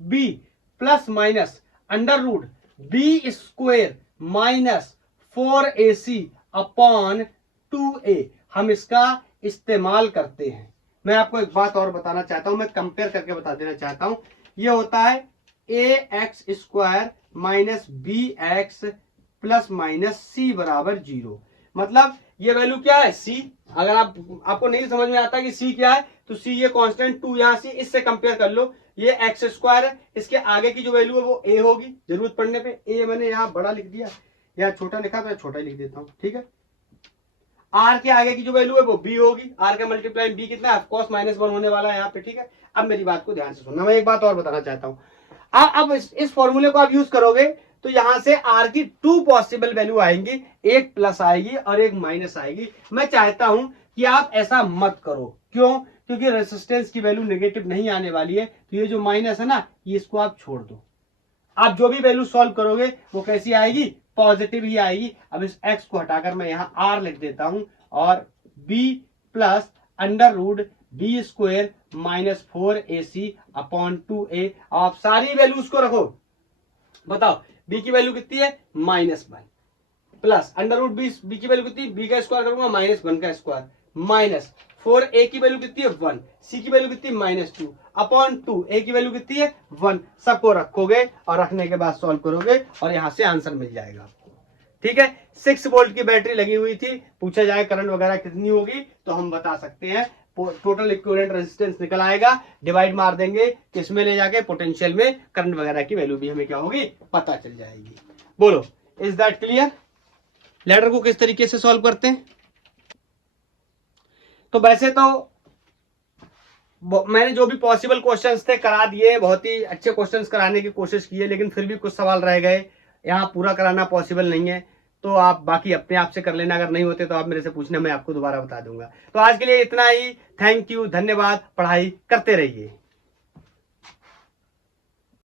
b plus minus under root b square minus 4ac upon 2a, हम इसका इस्तेमाल करते हैं। मैं आपको एक बात और बताना चाहता हूं, मैं कंपेयर करके बता देना चाहता हूं। ये होता है ax square minus bx plus minus c बराबर 0। मतलब ये वैल्यू क्या है c, अगर आपको नहीं समझ में आता कि c क्या है तो c ये कांस्टेंट 2 यहाँ से इससे कंपेयर कर लो, ये x स्क्वायर है, इसके आगे की जो वैल्यू है वो a होगी, जरूरत पड़ने पे a मैंने यहाँ बड़ा लिख दिया, यहाँ छोटा लिखा तो छोटा ही लिख देता हूँ, ठीक है। r के आगे की जो वैल्यू है वो b होगी, r का मल्टीप्लाई b कितना है, ऑफकोर्स -1 होने वाला है यहाँ पे, ठीक है। अब मेरी बात को ध्यान से सुनना, मैं एक बात और बताना चाहता हूँ। अब इस फॉर्मूले को आप यूज करोगे तो यहां से r की 2 पॉसिबल वैल्यू आएंगी, एक प्लस आएगी और एक माइनस आएगी। मैं चाहता हूं कि आप ऐसा मत करो, क्यों, क्योंकि रेसिस्टेंस की वैल्यू नेगेटिव नहीं आने वाली है, तो ये जो माइनस है ना, ये इसको आप छोड़ दो। आप जो भी वैल्यू सॉल्व करोगे वो कैसी आएगी, पॉजिटिव ही आएगी। अब इस x को हटाकर मैं यहाँ r लिख देता हूं और b plus under root b square minus 4ac upon 2a। आप सारी वैल्यूज को रखो, बताओ b की वैल्यू कितनी है -1 प्लस अंडर रूट b की वैल्यू कितनी, b का स्क्वायर करूंगा -1 का स्क्वायर माइनस 4a की वैल्यू कितनी है 1, c की वैल्यू कितनी -2 अपॉन 2, a की वैल्यू कितनी है 1। सबको रखोगे और रखने के बाद सॉल्व करोगे और यहां से आंसर मिल जाएगा, ठीक है। 6 वोल्ट की बैटरी लगी हुई थी, पूछा जाए करंट वगैरह कितनी होगी तो हम बता सकते हैं, टोटल इक्विवेलेंट रेजिस्टेंस निकल आएगा, डिवाइड मार देंगे किसमें ले जाके, पोटेंशियल में, करंट वगैरह की वैल्यू भी हमें क्या होगी पता चल जाएगी। बोलो इज दैट क्लियर। लेटर को किस तरीके से सॉल्व करते हैं, तो वैसे तो मैंने जो भी पॉसिबल क्वेश्चंस थे करा दिए, बहुत ही अच्छे क्वेश्चंस कराने की कोशिश की है, लेकिन फिर भी कुछ सवाल रह गए। यहाँ पूरा कराना पॉसिबल नहीं है, तो आप बाकी अपने आप से कर लेना। अगर नहीं होते तो आप मेरे से पूछना, मैं आपको दोबारा बता दूंगा। तो आज के लिए इतना ही। थैंक यू, धन्यवाद। पढ़ाई करते रहिए।